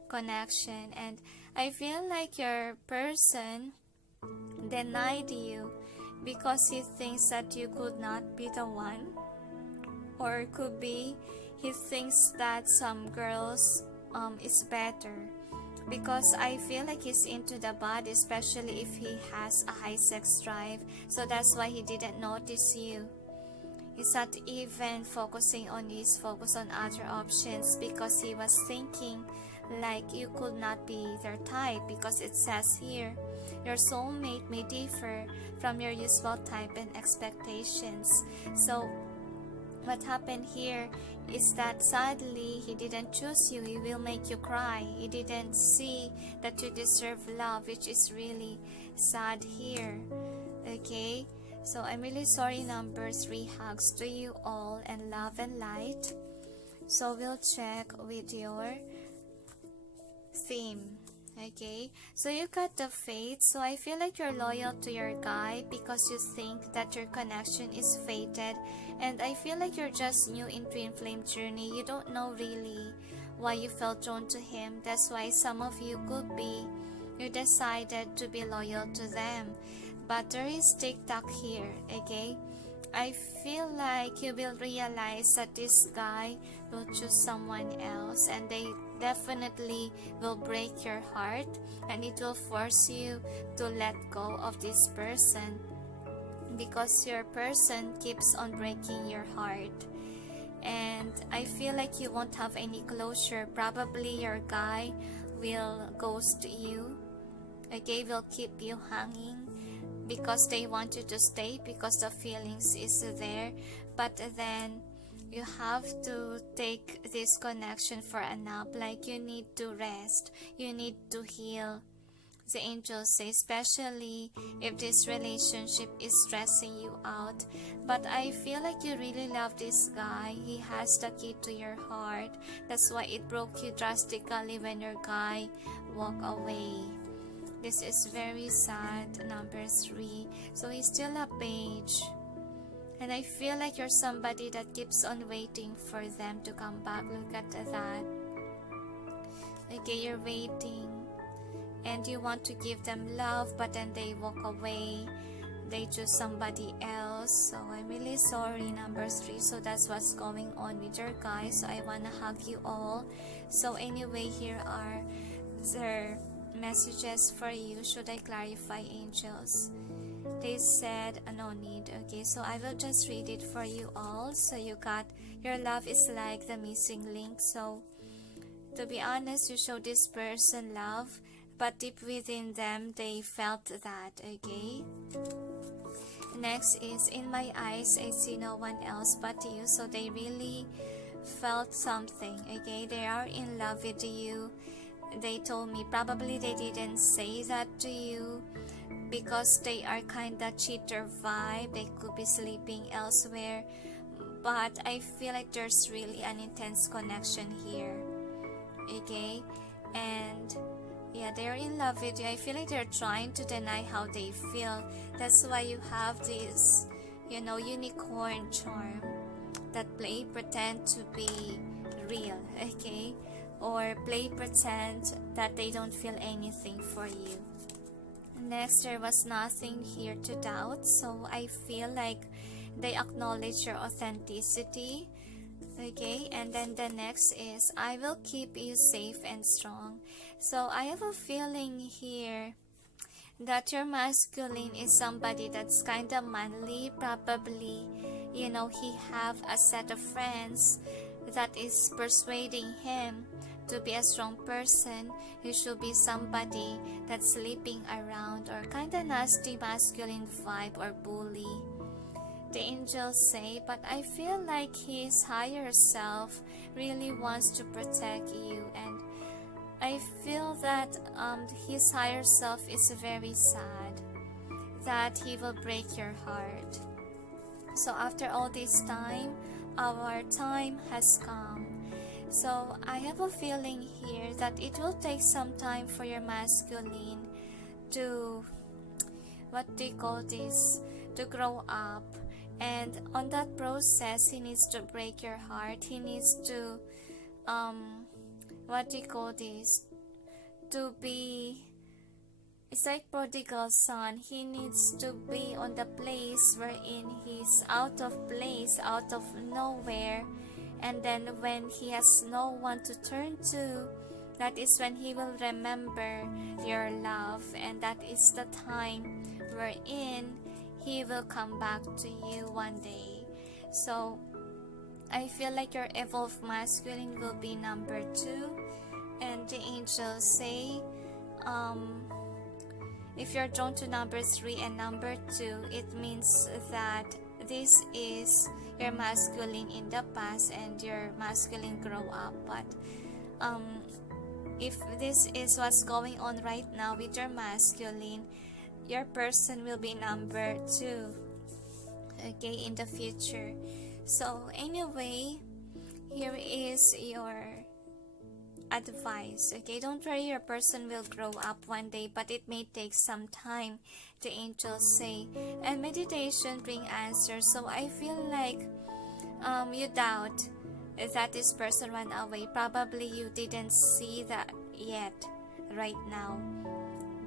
connection, and I feel like your person denied you because he thinks that you could not be the one, or could be he thinks that some girls is better, because I feel like he's into the body, especially if he has a high sex drive. So that's why he didn't notice you. He's not even focusing on you, he's focused on other options, because he was thinking like you could not be their type, because it says here your soulmate may differ from your usual type and expectations. So what happened here is that sadly he didn't choose you. He will make you cry. He didn't see that you deserve love, which is really sad here. Okay, so I'm really sorry, number 3. Hugs to you all, and love and light. So we'll check with your theme. Okay, so you got the faith. So I feel like you're loyal to your guy because you think that your connection is fated, and I feel like you're just new in twin flame journey. You don't know really why you felt drawn to him. That's why some of you could be you decided to be loyal to them, but there is TikTok here. Okay, I feel like you will realize that this guy will choose someone else, and they definitely will break your heart, and it will force you to let go of this person because your person keeps on breaking your heart. And I feel like you won't have any closure. Probably your guy will ghost you. Okay, will keep you hanging because they want you to stay because the feelings is there, but then you have to take this connection for a nap. Like, you need to rest, you need to heal, the angels say, especially if this relationship is stressing you out. But I feel like you really love this guy. He has the key to your heart. That's why it broke you drastically when your guy walked away. This is very sad. Number 3. So he's still a page. And I feel like you're somebody that keeps on waiting for them to come back. Look at that. Okay, you're waiting. And you want to give them love, but then they walk away. They choose somebody else. So I'm really sorry, number 3. So that's what's going on with your guys. So I want to hug you all. So anyway, here are their messages for you. Should I clarify, angels? They said no need. Okay, so I will just read it for you all. So you got, your love is like the missing link. So to be honest, you show this person love, but deep within them they felt that. Okay, next is, in my eyes I see no one else but you. So they really felt something. Okay, they are in love with you. They told me, probably they didn't say that to you because they are kinda cheater vibe. They could be sleeping elsewhere, but I feel like there's really an intense connection here. Okay, and yeah, they're in love with you. I feel like they're trying to deny how they feel. That's why you have this, unicorn charm that play pretend to be real. Okay, or play pretend that they don't feel anything for you. Next, there was nothing here to doubt. So I feel like they acknowledge your authenticity. Okay, and then the next is, I will keep you safe and strong. So I have a feeling here that your masculine is somebody that's kind of manly. Probably, he have a set of friends that is persuading him to be a strong person. You should be somebody that's sleeping around, or kind of nasty masculine vibe, or bully, the angels say. But I feel like his higher self really wants to protect you, and I feel that his higher self is very sad that he will break your heart. So after all this time, our time has come. So I have a feeling here that it will take some time for your masculine to, to grow up. And on that process, he needs to break your heart. He needs to, to be, it's like prodigal son. He needs to be on the place wherein he's out of place, out of nowhere. And then when he has no one to turn to, that is when he will remember your love. And that is the time wherein he will come back to you one day. So I feel like your evolved masculine will be number 2. And the angels say, if you're drawn to number 3 and number 2, it means that this is your masculine in the past and your masculine grow up. But if this is what's going on right now with your masculine, your person will be number 2, okay, in the future. So anyway, here is your advice. Okay, don't worry, your person will grow up one day, but it may take some time, the angels say. And meditation bring answers. So I feel like you doubt that this person ran away. Probably you didn't see that yet right now.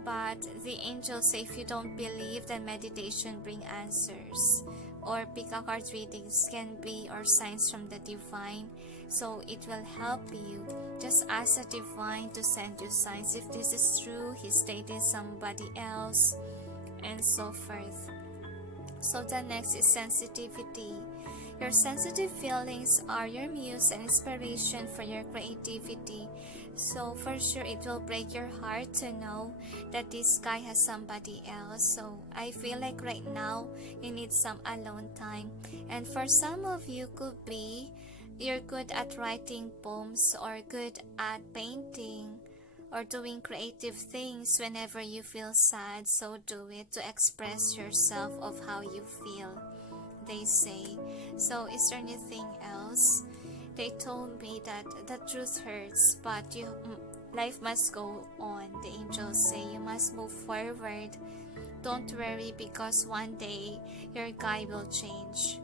But the angels say if you don't believe, then meditation bring answers. Or pick a card readings can be or signs from the divine. So it will help you. Just ask the divine to send you signs. If this is true, he's dating somebody else, and so forth. So the next is sensitivity. Your sensitive feelings are your muse and inspiration for your creativity. So for sure it will break your heart to know that this guy has somebody else. So I feel like right now you need some alone time. And for some of you could be you're good at writing poems or good at painting or doing creative things whenever you feel sad. So do it to express yourself of how you feel, they say. So is there anything else? They told me that the truth hurts, but life must go on. The angels say you must move forward. Don't worry, because one day your guy will change.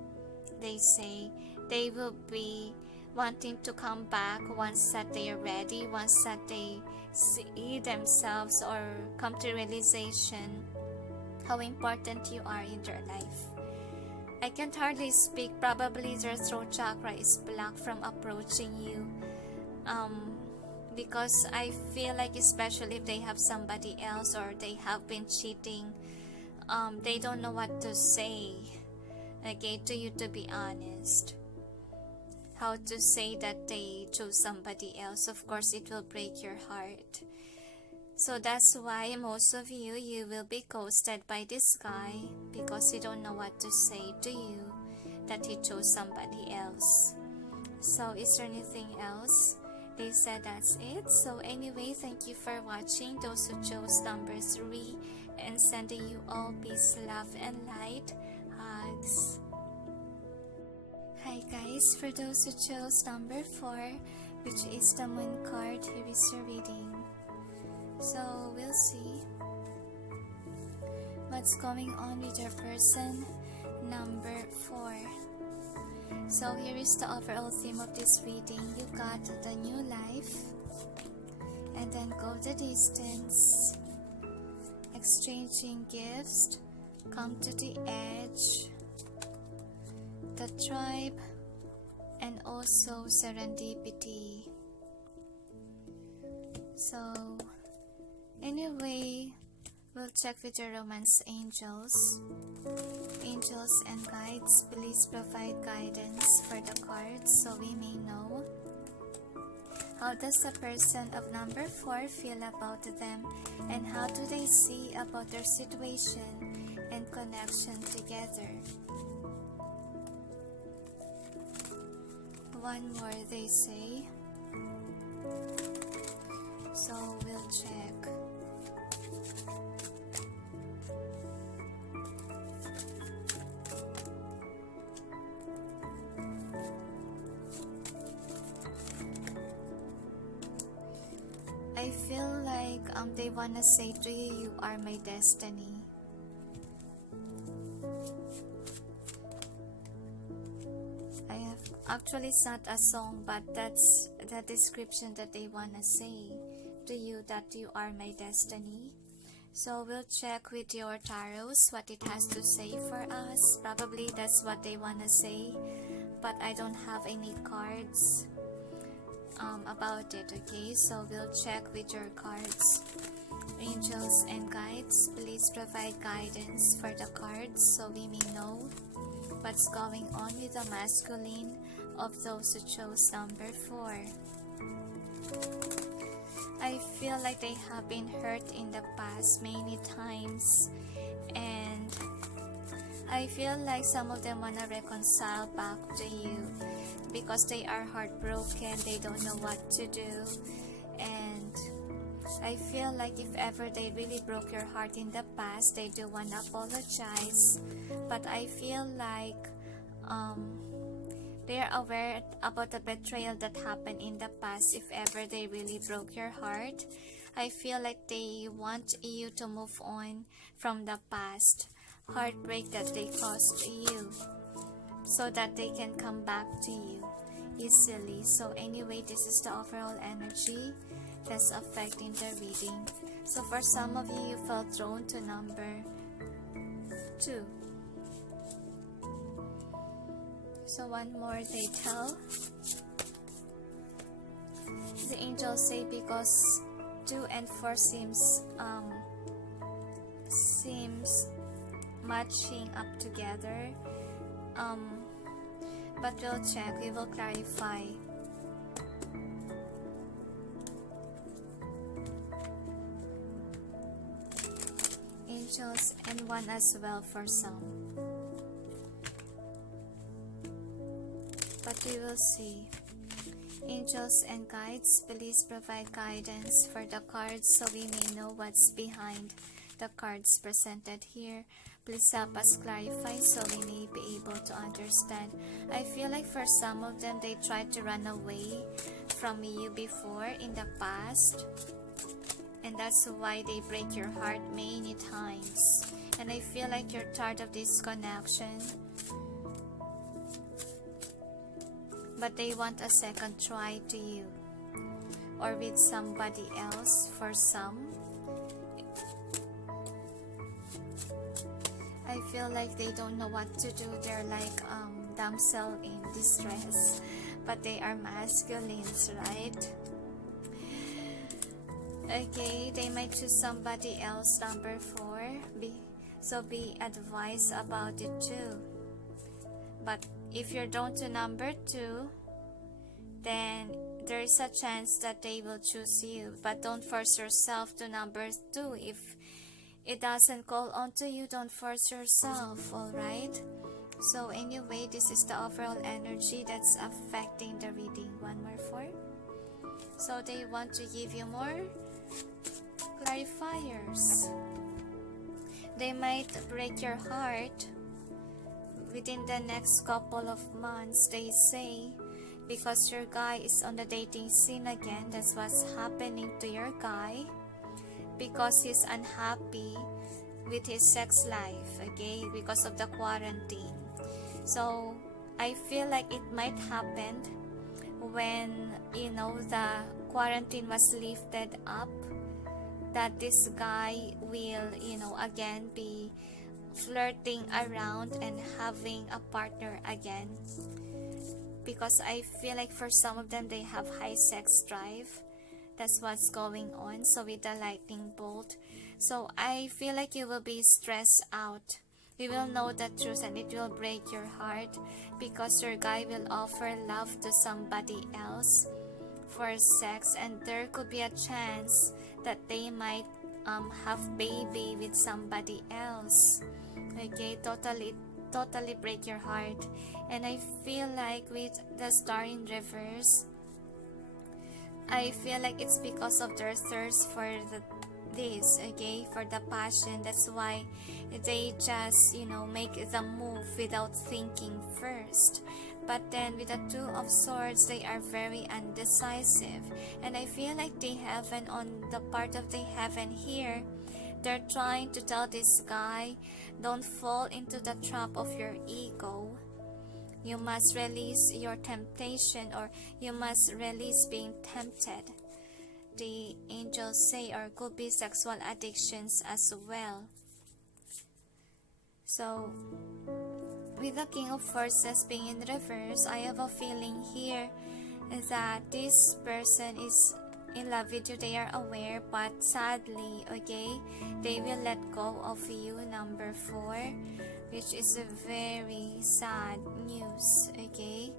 They say they will be wanting to come back once that they are ready, once that they see themselves or come to realization how important you are in their life. I can't hardly speak. Probably their throat chakra is blocked from approaching you. Because I feel like, especially if they have somebody else or they have been cheating, they don't know what to say, okay, to you, to be honest. How to say that they chose somebody else. Of course, it will break your heart. So that's why most of you will be ghosted by this guy, because you don't know what to say to you, that he chose somebody else. So is there anything else? They said that's it. So anyway, thank you for watching. Those who chose number 3, and sending you all peace, love, and light. Hugs. Hi guys, for those who chose number 4, which is the moon card, here is your reading. So we'll see what's going on with your person number 4. So here is the overall theme of this reading. You got the new life, and then go the distance, exchanging gifts, come to the edge, the tribe, and also serendipity. So anyway, we'll check with your romance angels. Angels and guides, please provide guidance for the cards so we may know. How does the person of number 4 feel about them, and how do they see about their situation and connection together? One more, they say. So we'll check. I feel like they wanna say to you, you are my destiny. Actually, it's not a song, but that's the description that they wanna say to you, that you are my destiny. So we'll check with your tarots what it has to say for us. Probably that's what they wanna say, but I don't have any cards about it, okay? So we'll check with your cards. Angels and guides, please provide guidance for the cards so we may know what's going on with the masculine of those who chose number 4. I feel like they have been hurt in the past many times, and I feel like some of them want to reconcile back to you because they are heartbroken, they don't know what to do. And I feel like if ever they really broke your heart in the past, they do want to apologize. But I feel like They are aware about the betrayal that happened in the past if ever they really broke your heart. I feel like they want you to move on from the past heartbreak that they caused you, so that they can come back to you easily. So anyway, this is the overall energy that's affecting the reading. So for some of you, you felt drawn to number 2. So one more they tell. The angels say because 2 and 4 seems matching up together. But we'll check, we will clarify. Angels and 1 as well for some. But we will see. Angels and guides, please provide guidance for the cards so we may know what's behind the cards presented here. Please help us clarify so we may be able to understand. I feel like for some of them, they tried to run away from you before in the past. And that's why they break your heart many times. And I feel like you're tired of this connection. But they want a second try to you. Or with somebody else for some. I feel like they don't know what to do. They're like damsel in distress. But they are masculines, right? Okay, they might choose somebody else, number 4. So be advised about it too. But if you're drawn to number 2, then there is a chance that they will choose you. But don't force yourself to number 2. If it doesn't call on to you, don't force yourself, alright? So anyway, this is the overall energy that's affecting the reading. One more 4. So they want to give you more clarifiers. They might break your heart within the next couple of months, they say, because your guy is on the dating scene again. That's what's happening to your guy, because he's unhappy with his sex life, okay, because of the quarantine. So I feel like it might happen when, you know, the quarantine was lifted up, that this guy will, you know, again be flirting around and having a partner again, because I feel like for some of them, they have high sex drive. That's what's going on. So with the lightning bolt, so I feel like you will be stressed out. You will know the truth and it will break your heart, because your guy will offer love to somebody else for sex, and there could be a chance that they might have baby with somebody else. Okay, totally break your heart. And I feel like with the star in reverse, I feel like it's because of their thirst for this, okay, for the passion. That's why they just, you know, make the move without thinking first. But then with the 2 of swords, they are very undecisive. And I feel like the heaven, on the part of the heaven here, they're trying to tell this guy, don't fall into the trap of your ego. You must release your temptation, or you must release being tempted. The angels say, or could be sexual addictions as well. So with the King of Forces being in reverse, I have a feeling here that this person is in love with you. They are aware, but sadly, okay, they will let go of you, number 4, which is a very sad news, okay,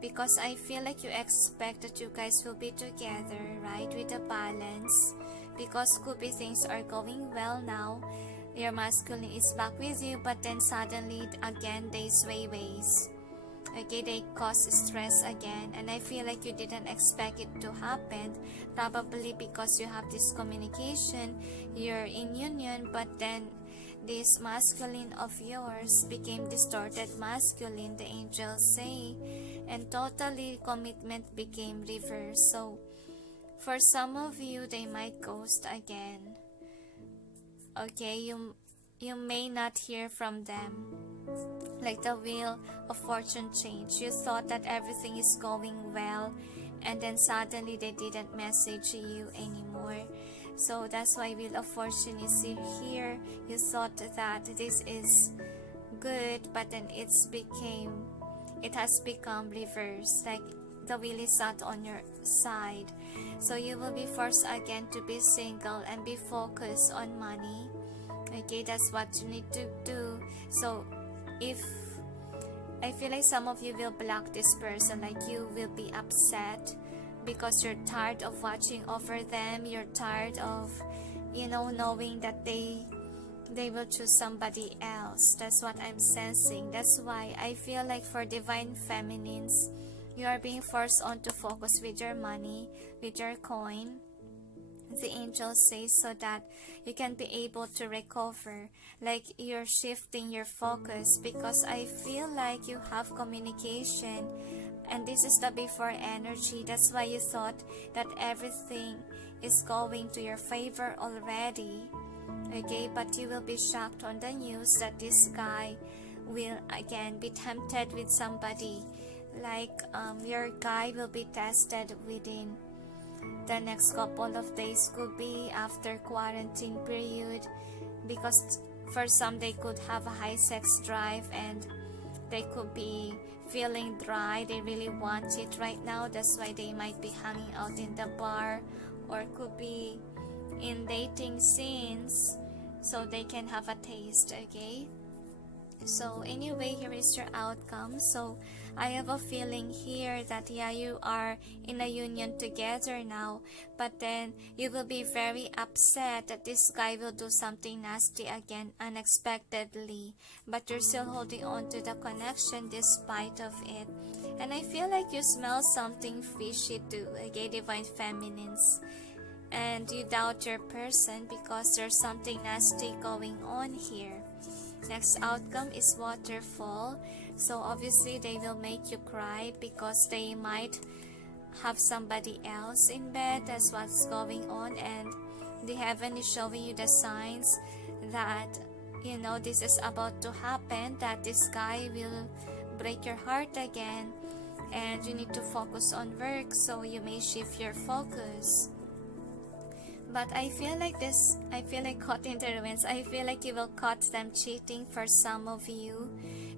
because I feel like you expect that you guys will be together, right, with a balance, because could be things are going well now, your masculine is back with you, but then suddenly again they sway ways, okay, they cause stress again. And I feel like you didn't expect it to happen, probably because you have this communication, you're in union, but then this masculine of yours became distorted masculine, the angels say, and totally commitment became reversed. So for some of you, they might ghost again. Okay, you may not hear from them. Like the wheel of fortune change. You thought that everything is going well, and then suddenly they didn't message you anymore. So that's why wheel of fortune is here. You thought that this is good, but then it has become reversed. Like the wheel is not on your side. So you will be forced again to be single and be focused on money. Okay, that's what you need to do. So if I feel like some of you will block this person, like you will be upset because you're tired of watching over them. You're tired of, knowing that they will choose somebody else. That's what I'm sensing. That's why I feel like for divine feminines, you are being forced on to focus with your money, with your coin. The angels say so that you can be able to recover, like you're shifting your focus, because I feel like you have communication, and this is the before energy. That's why you thought that everything is going to your favor already. Okay, but you will be shocked on the news that this guy will again be tempted with somebody. Like your guy will be tested within the next couple of days, could be after quarantine period, because for some they could have a high sex drive and they could be feeling dry. They really want it right now. That's why they might be hanging out in the bar, or could be in dating scenes so they can have a taste. Okay, so anyway, here is your outcome. So I have a feeling here that you are in a union together now, but then you will be very upset that this guy will do something nasty again unexpectedly, but you're still holding on to the connection despite of it. And I feel like you smell something fishy too, okay, divine feminines, and you doubt your person because there's something nasty going on here. Next outcome is waterfall. So obviously they will make you cry because they might have somebody else in bed. That's what's going on, and the heaven is showing you the signs that this is about to happen, that this guy will break your heart again, and you need to focus on work, so you may shift your focus. But I feel like caught in the ruins. I feel like you will caught them cheating for some of you,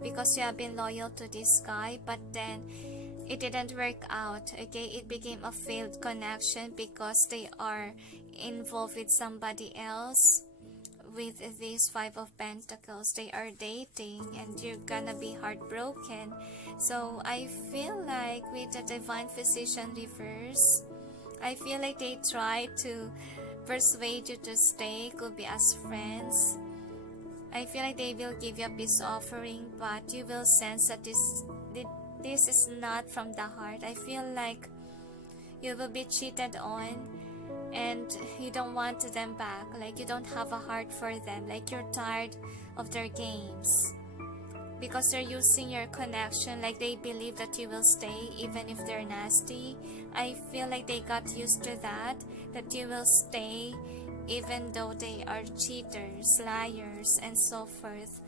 because you have been loyal to this guy, but then it didn't work out. Okay, it became a failed connection because they are involved with somebody else. With this Five of Pentacles, they are dating, and you're gonna be heartbroken. So I feel like with the Divine Physician reverse, I feel like they try to persuade you to stay, could be as friends. I feel like they will give you a peace offering, but you will sense that this is not from the heart. I feel like you will be cheated on, and you don't want them back. Like you don't have a heart for them. Like you're tired of their games, because they're using your connection. Like they believe that you will stay even if they're nasty. I feel like they got used to that you will stay even though they are cheaters, liars, and so forth.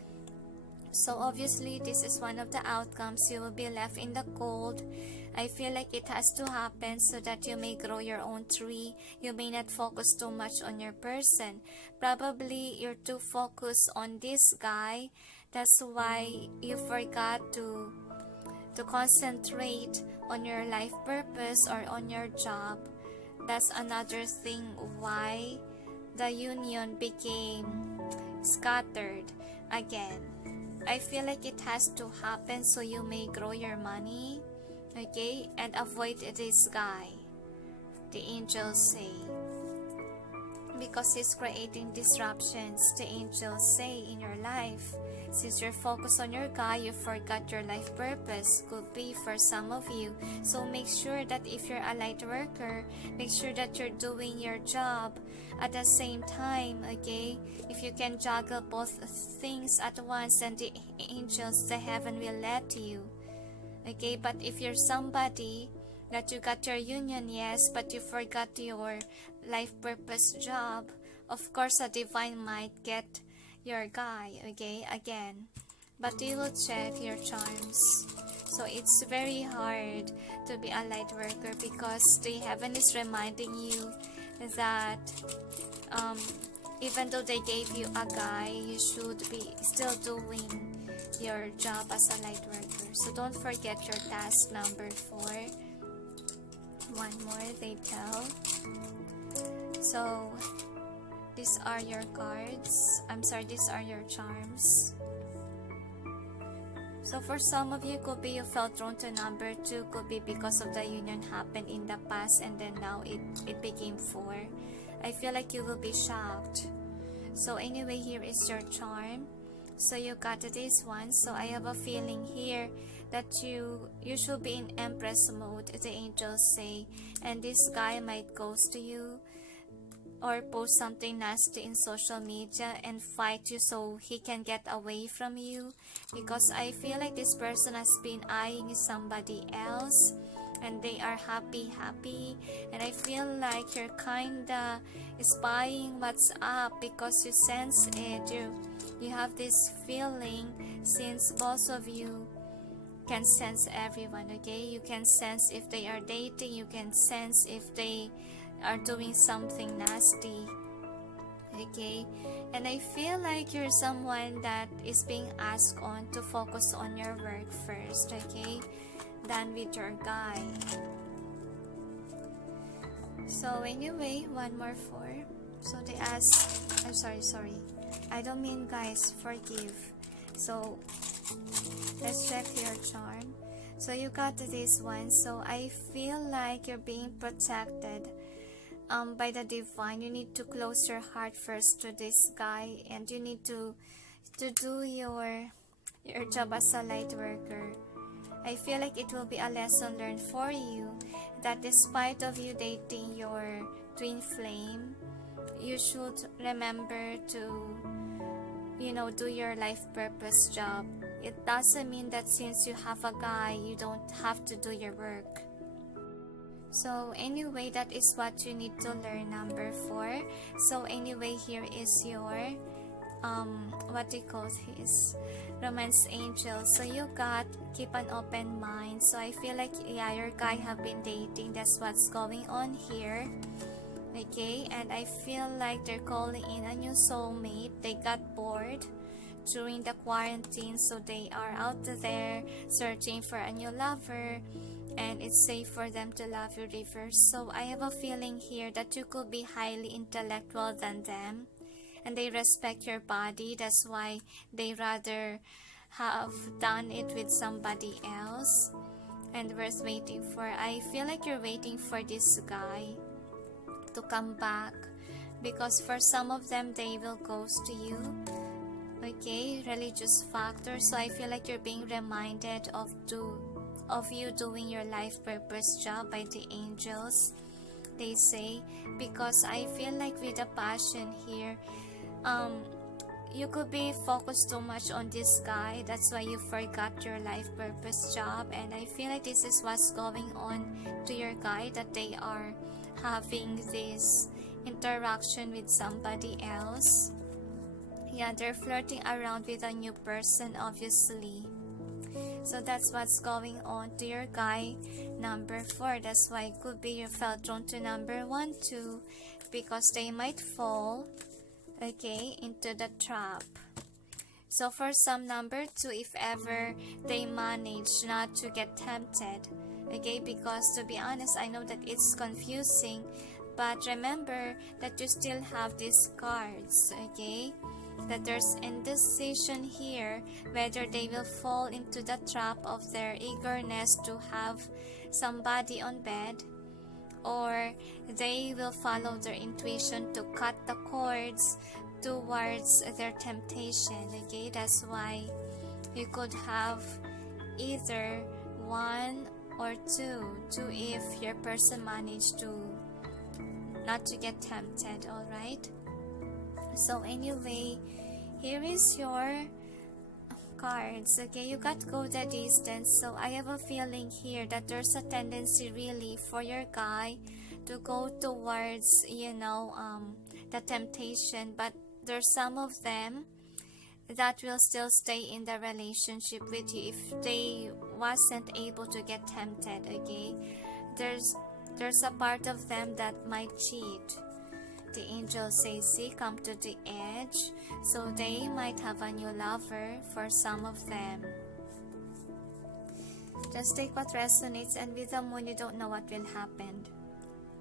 So obviously this is one of the outcomes. You will be left in the cold. I feel like it has to happen so that you may grow your own tree. You may not focus too much on your person. Probably you're too focused on this guy. That's why you forgot to concentrate on your life purpose or on your job. That's another thing why the union became scattered again. I feel like it has to happen so you may grow your money, okay, and avoid this guy, the angels say. because he's creating disruptions, the angels say, in your life. Since you're focused on your guy, you forgot your life purpose. Could be for some of you. So make sure that if you're a light worker, make sure that you're doing your job at the same time, okay? If you can juggle both things at once, then the angels, the heaven will let you, okay? But if you're somebody that you got your union, yes, but you forgot your life purpose job, of course a divine might get your guy, okay, again. But you will check your charms. So it's very hard to be a light worker because the heaven is reminding you that even though they gave you a guy, you should be still doing your job as a light worker. So don't forget your task number 4. One more, they tell. So these are your cards. I'm sorry, these are your charms. So for some of you, could be you felt drawn to number 2, could be because of the union happened in the past and then now it became 4. I feel like you will be shocked. So anyway, here is your charm. So you got this one. So I have a feeling here that you should be in Empress mode, the angels say, and this guy might ghost you or post something nasty in social media and fight you so he can get away from you, because I feel like this person has been eyeing somebody else and they are happy, and I feel like you're kinda spying what's up because you sense it. You have this feeling, since both of you can sense everyone, okay? You can sense if they are dating, you can sense if they are doing something nasty, okay? And I feel like you're someone that is being asked on to focus on your work first, okay, than with your guy. So anyway, one more 4. So they ask, I'm sorry, I don't mean guys, forgive. So let's check your charm. So you got this one. So I feel like you're being protected by the divine. You need to close your heart first to this guy, and you need to do your job as a light worker. I feel like it will be a lesson learned for you that despite of you dating your twin flame, you should remember to, do your life purpose job. It doesn't mean that since you have a guy, you don't have to do your work. So anyway, that is what you need to learn, number 4. So anyway, here is your what do you call this, romance angel. So you got keep an open mind. So I feel like, yeah, your guy have been dating, that's what's going on here, okay? And I feel like they're calling in a new soulmate. They got bored during the quarantine, so they are out there searching for a new lover, and it's safe for them to love you reverse. So I have a feeling here that you could be highly intellectual than them, and they respect your body. That's why they rather have done it with somebody else and worth waiting for. I feel like you're waiting for this guy to come back, because for some of them they will ghost you, okay? Religious factor. So I feel like you're being reminded of you doing your life purpose job by the angels, they say, because I feel like with the passion here, you could be focused too much on this guy. That's why you forgot your life purpose job. And I feel like this is what's going on to your guy, that they are having this interaction with somebody else. Yeah, they're flirting around with a new person, obviously. So that's what's going on to your guy, number 4. That's why it could be you felt drawn to number 1 too, because they might fall, okay, into the trap. So for some, number 2, if ever they manage not to get tempted, okay, because to be honest, I know that it's confusing, but remember that you still have these cards, okay, that there's indecision here whether they will fall into the trap of their eagerness to have somebody on bed, or they will follow their intuition to cut the cords towards their temptation. Okay, that's why you could have either one or two if your person managed to not to get tempted. All right, so anyway, here is your cards. Okay, you got to go the distance. So I have a feeling here that there's a tendency really for your guy to go towards, the temptation, but there's some of them that will still stay in the relationship with you if they wasn't able to get tempted. Okay, there's a part of them that might cheat. The angel says, see, come to the edge. So they might have a new lover for some of them. Just take what resonates, and with the moon, you don't know what will happen.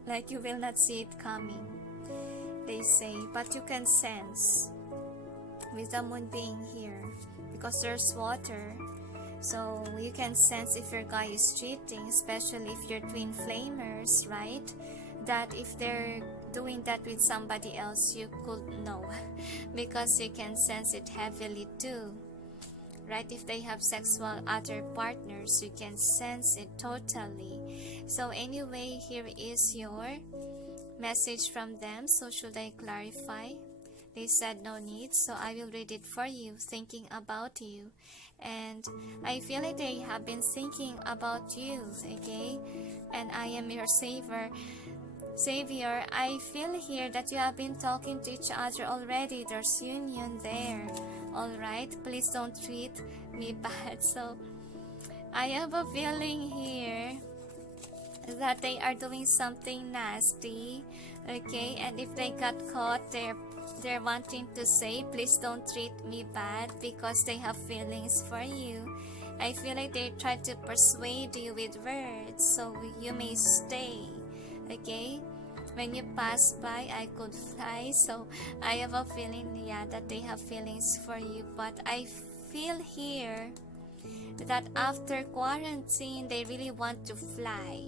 Like you will not see it coming, they say, but you can sense with the moon being here because there's water. So you can sense if your guy is cheating, especially if you're twin flamers, right? That if they're doing that with somebody else, you could know because you can sense it heavily too, right? If they have sexual other partners, you can sense it totally. So anyway, here is your message from them. So should I clarify? They said no need, so I will read it for you, thinking about you. And I feel like they have been thinking about you, okay? And I am your savior. I feel here that you have been talking to each other already. There's union there. Alright, please don't treat me bad. So I have a feeling here that they are doing something nasty, okay? And if they got caught, they're wanting to say, please don't treat me bad, because they have feelings for you. I feel like they try to persuade you with words so you may stay. Okay, when you pass by, I could fly. So I have a feeling, that they have feelings for you. But I feel here that after quarantine, they really want to fly.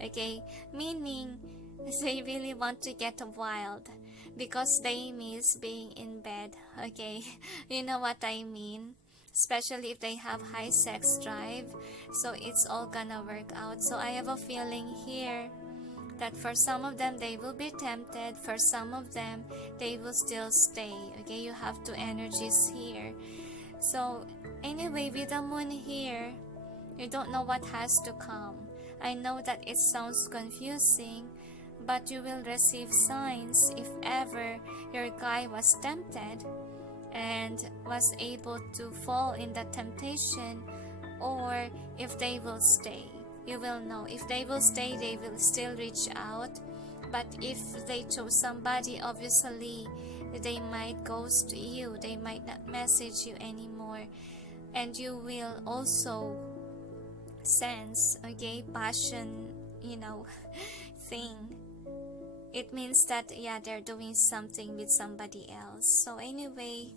Okay, meaning they really want to get wild because they miss being in bed. Okay, you know what I mean? Especially if they have high sex drive. So it's all gonna work out. So I have a feeling here that for some of them they will be tempted, for some of them they will still stay. Okay, you have two energies here. So anyway, with the moon here, you don't know what has to come. I know that it sounds confusing, but you will receive signs if ever your guy was tempted and was able to fall in the temptation, or if they will stay. You will know. If they will stay, they will still reach out. But if they chose somebody, obviously, they might ghost you. They might not message you anymore. And you will also sense, okay, passion, thing. It means that, they're doing something with somebody else. So anyway,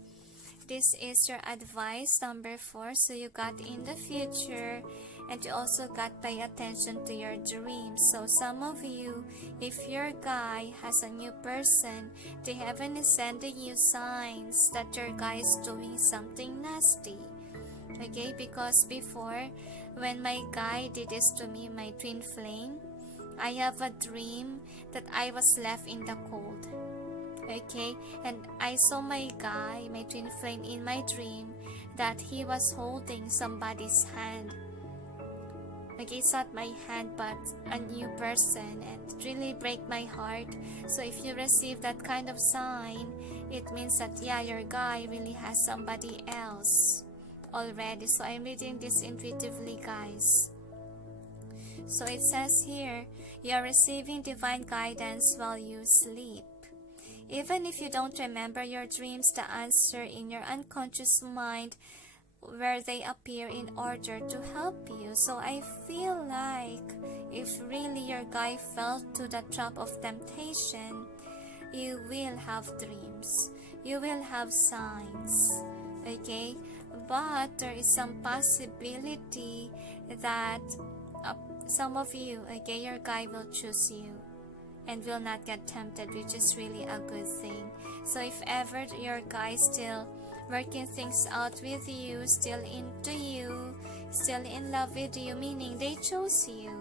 this is your advice number 4. So you got in the future, and you also got pay attention to your dreams. So some of you, if your guy has a new person, they haven't sending you signs that your guy is doing something nasty. Okay, because before, when my guy did this to me, my twin flame, I have a dream that I was left in the cold. Okay, and I saw my guy, my twin flame, in my dream that he was holding somebody's hand. Okay, it's not my hand but a new person, and it really break my heart. So if you receive that kind of sign, it means that your guy really has somebody else already. So I'm reading this intuitively, guys. So it says here, you are receiving divine guidance while you sleep. Even if you don't remember your dreams, the answer in your unconscious mind where they appear in order to help you. So I feel like if really your guy fell to the trap of temptation, you will have dreams. You will have signs. Okay? But there is some possibility that Some of you, okay, your guy will choose you and will not get tempted, which is really a good thing. So if ever your guy still working things out with you, still into you, still in love with you, meaning they chose you.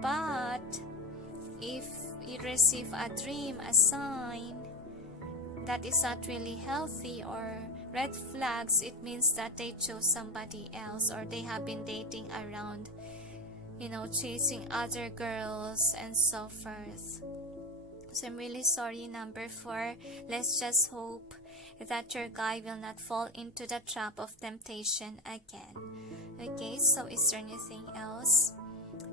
But if you receive a dream, a sign that is not really healthy or red flags, it means that they chose somebody else, or they have been dating around, chasing other girls and so forth. So I'm really sorry, number 4. Let's just hope that your guy will not fall into the trap of temptation again. Okay, so is there anything else?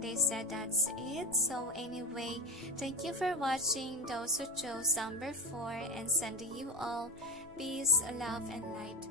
They said that's it. So anyway, thank you for watching. Those who chose number 4, and sending you all peace, love, and light.